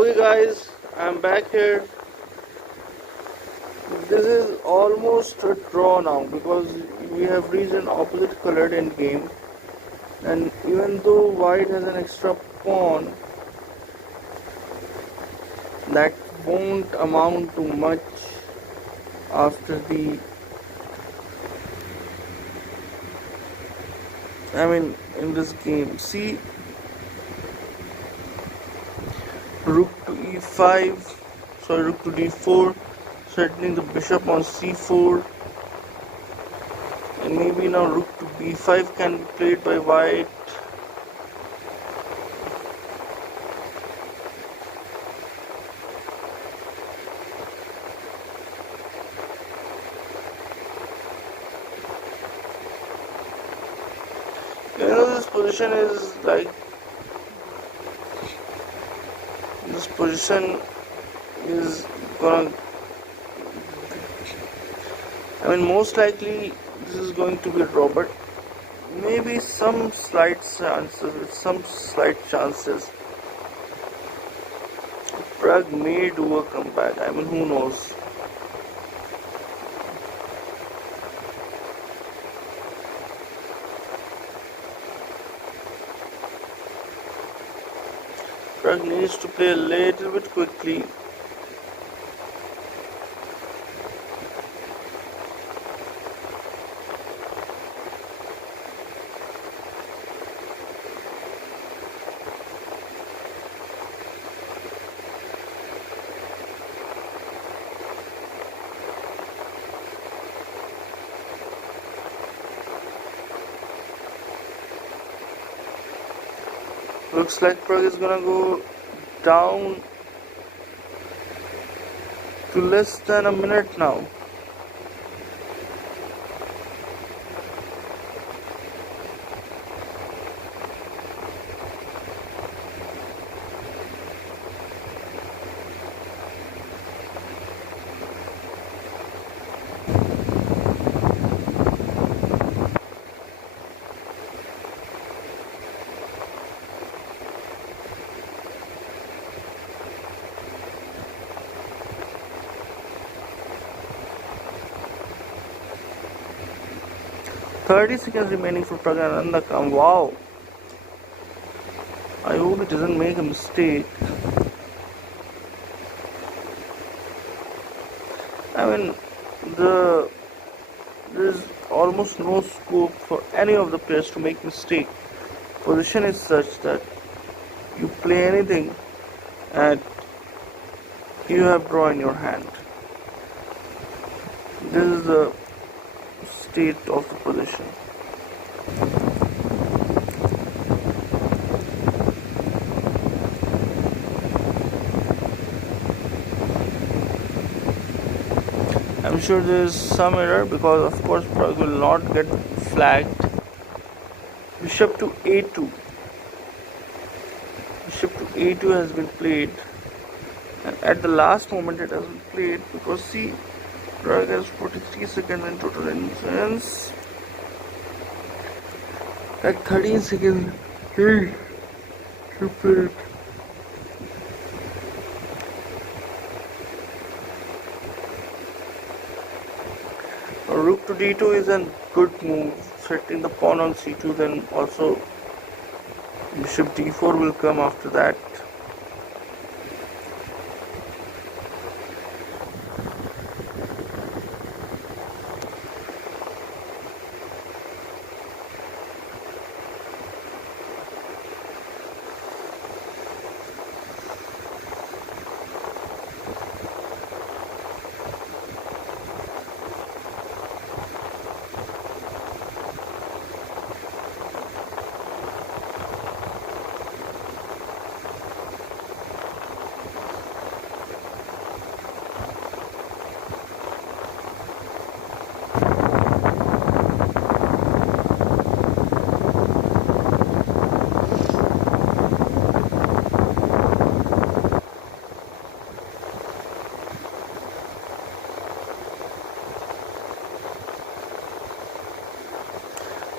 Okay guys, I'm back here. This is almost a draw now because we have reached an opposite colored end game, and even though white has an extra pawn, that won't amount to much after the in this game. See, rook to e5, sorry, rook to d4, threatening the bishop on c4, and maybe now rook to b5 can be played by white. This position is like, this position is gonna, most likely this is going to be a draw, but maybe some slight chances Pragg may do a comeback. Who knows. Pragg needs to play a little bit quickly. Looks like Pragg is gonna go down to less than a minute now. "30 seconds remaining for Praggnanandhaa. Wow. I hope he doesn't make a mistake. There's almost no scope for any of the players to make mistake. Position is such that you play anything and you have draw in your hand. This is the state of the position. I'm sure there is some error because of course Pragg will not get flagged. Bishop to a2. Bishop to a2 has been played, and at the last moment it has been played because see, Pragg has 43 seconds in total innings. At 13 seconds, he played. Rook to d2 is a good move, threatening the pawn on c2. Then also bishop d4 will come after that.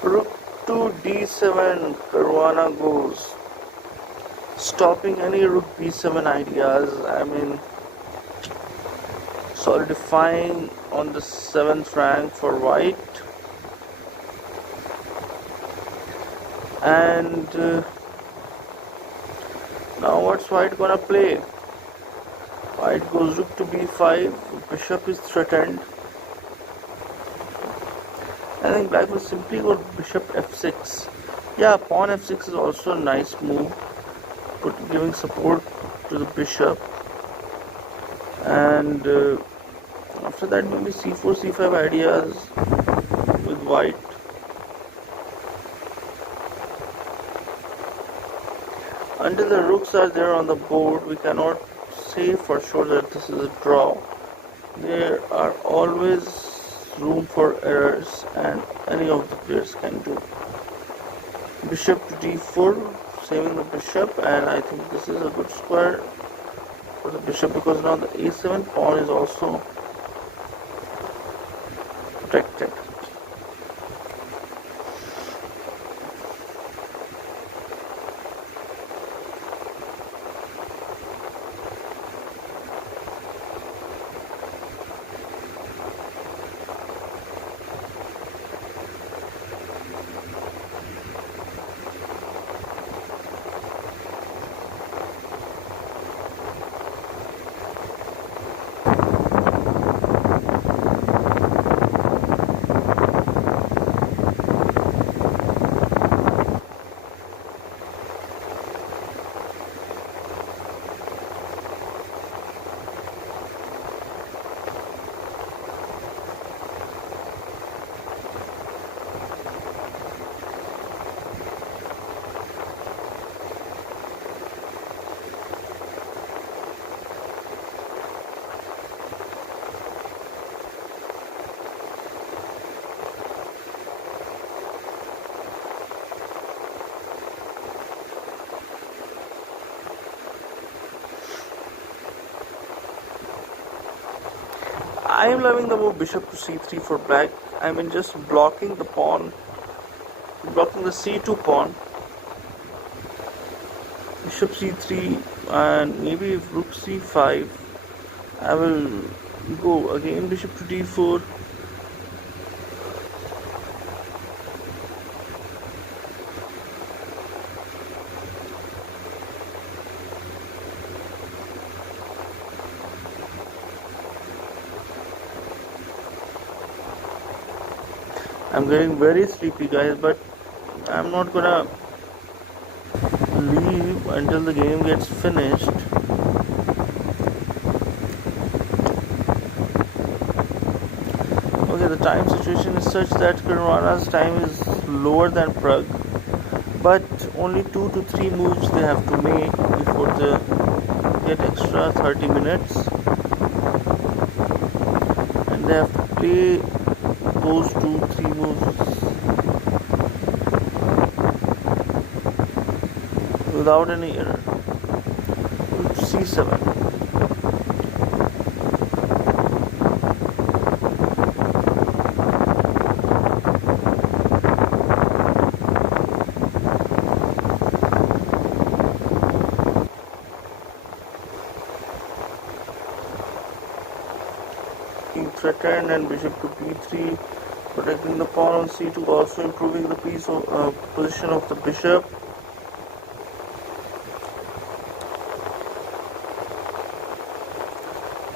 Rook to d7, Caruana goes. stopping any rook b7 ideas. I mean, solidifying on the 7th rank for white. And now what's white gonna play? White goes rook to b5, bishop is threatened. I think black will simply go bishop f6. Yeah, pawn f6 is also a nice move, giving support to the bishop. And after that maybe c4, c5 ideas with white. Until the rooks are there on the board, we cannot say for sure that this is a draw. There are always room for errors, and any of the players can do. Bishop to d4, saving the bishop, and I think this is a good square for the bishop because now the a7 pawn is also protected. I am loving the move bishop to c3 for black. I mean, just blocking the pawn, blocking the c2 pawn. Bishop c3, and maybe if rook c5, I will go again bishop to d4. I'm getting very sleepy, guys, but I'm not gonna leave until the game gets finished. Okay, the time situation is such that Caruana's time is lower than Pragg, but only 2 to 3 moves they have to make before they get extra 30 minutes, and they have to play those 2-3 moves without any error. c7. King threatened and bishop to b3. Protecting the pawn on c2, also improving the position of the bishop.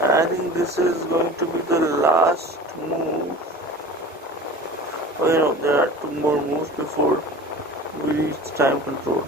And I think this is going to be the last move. Oh, there are 2 more moves before we reach time control.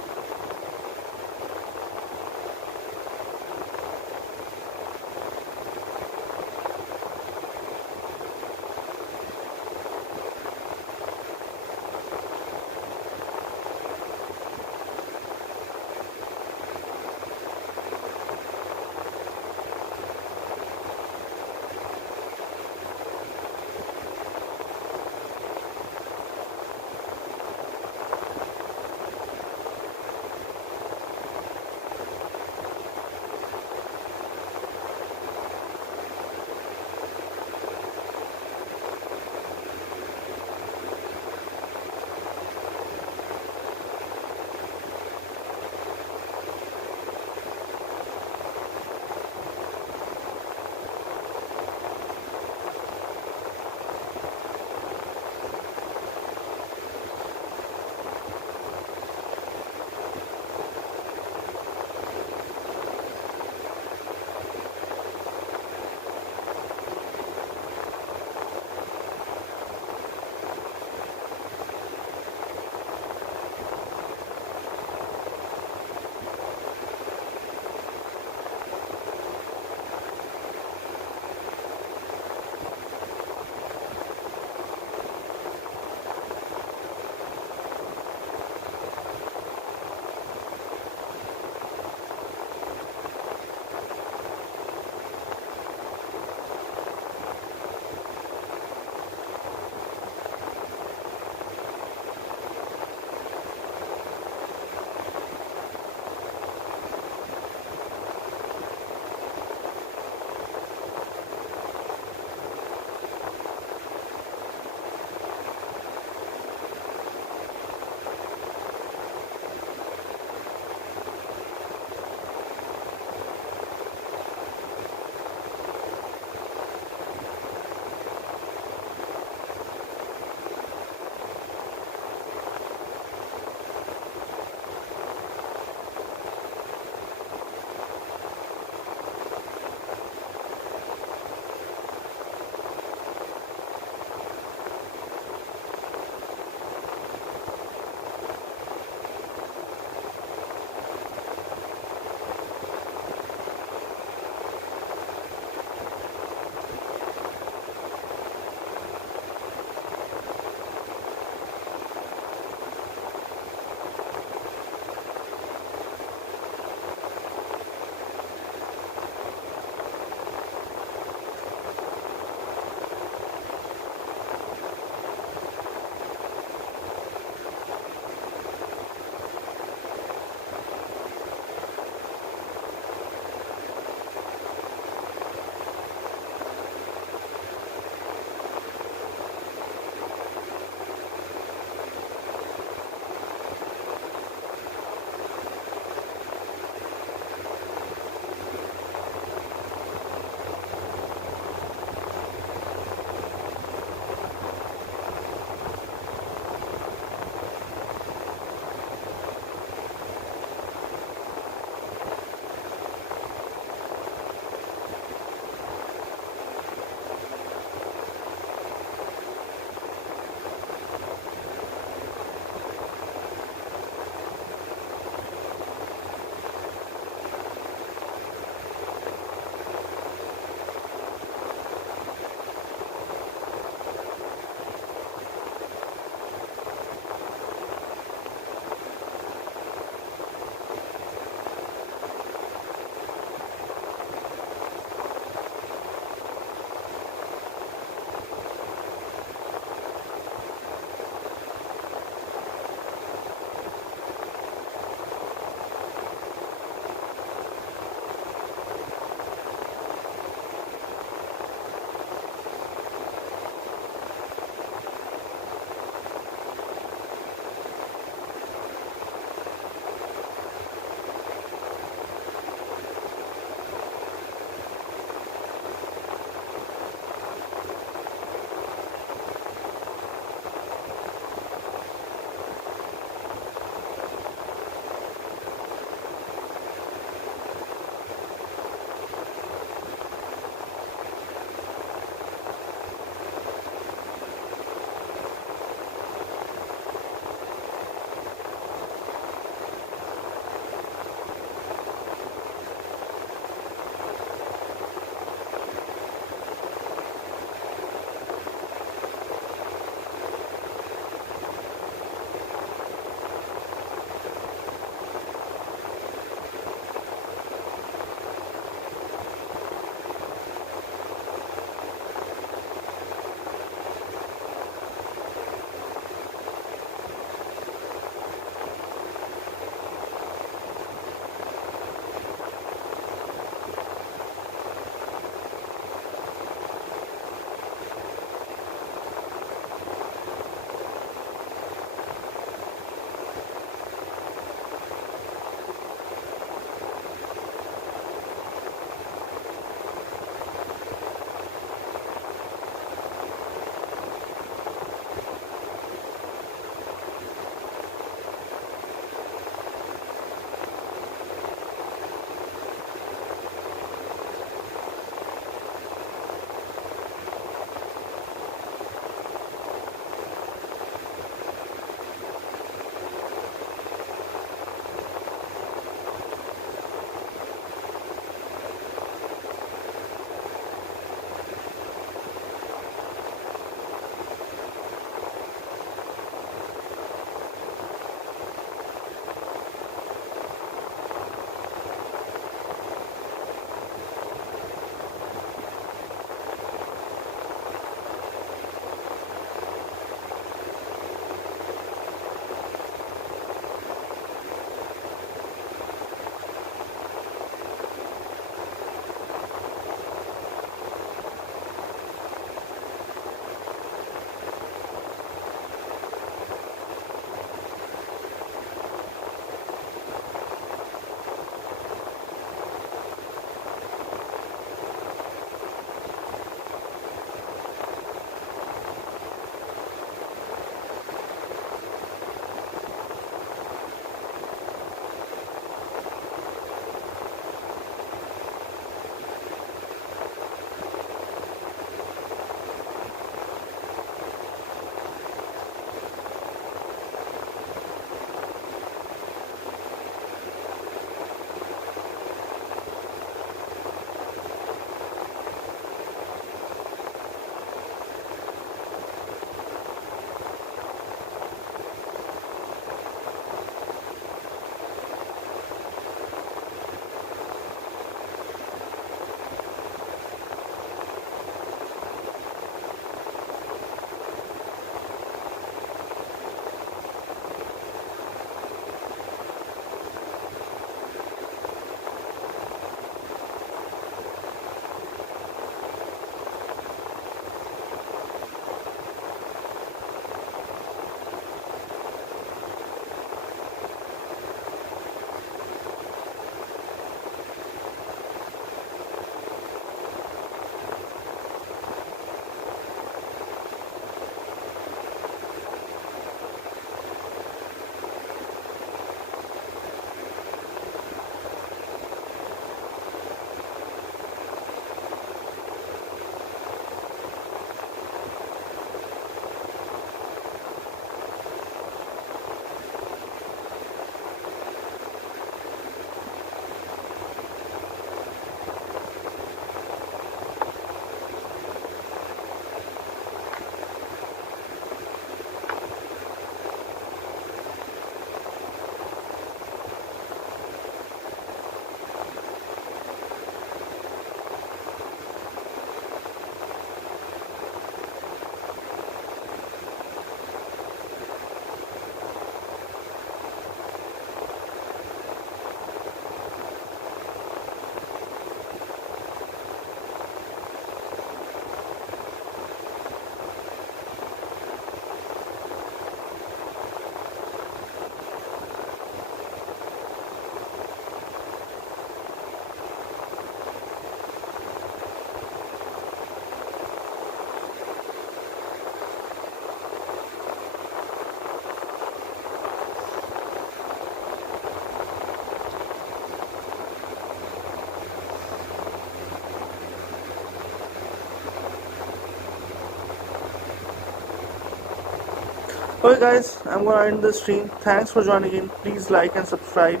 Okay guys, I'm gonna end the stream. Thanks for joining in. Please like and subscribe.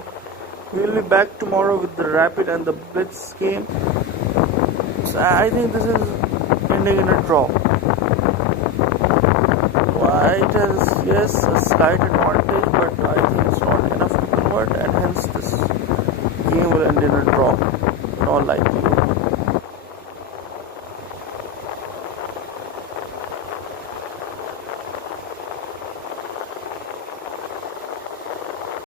We will be back tomorrow with the Rapid and the Blitz game. So I think this is ending in a draw. White has, yes, a slight advantage, but I think it's not enough to convert, and hence this game will end in a draw in all likelihood.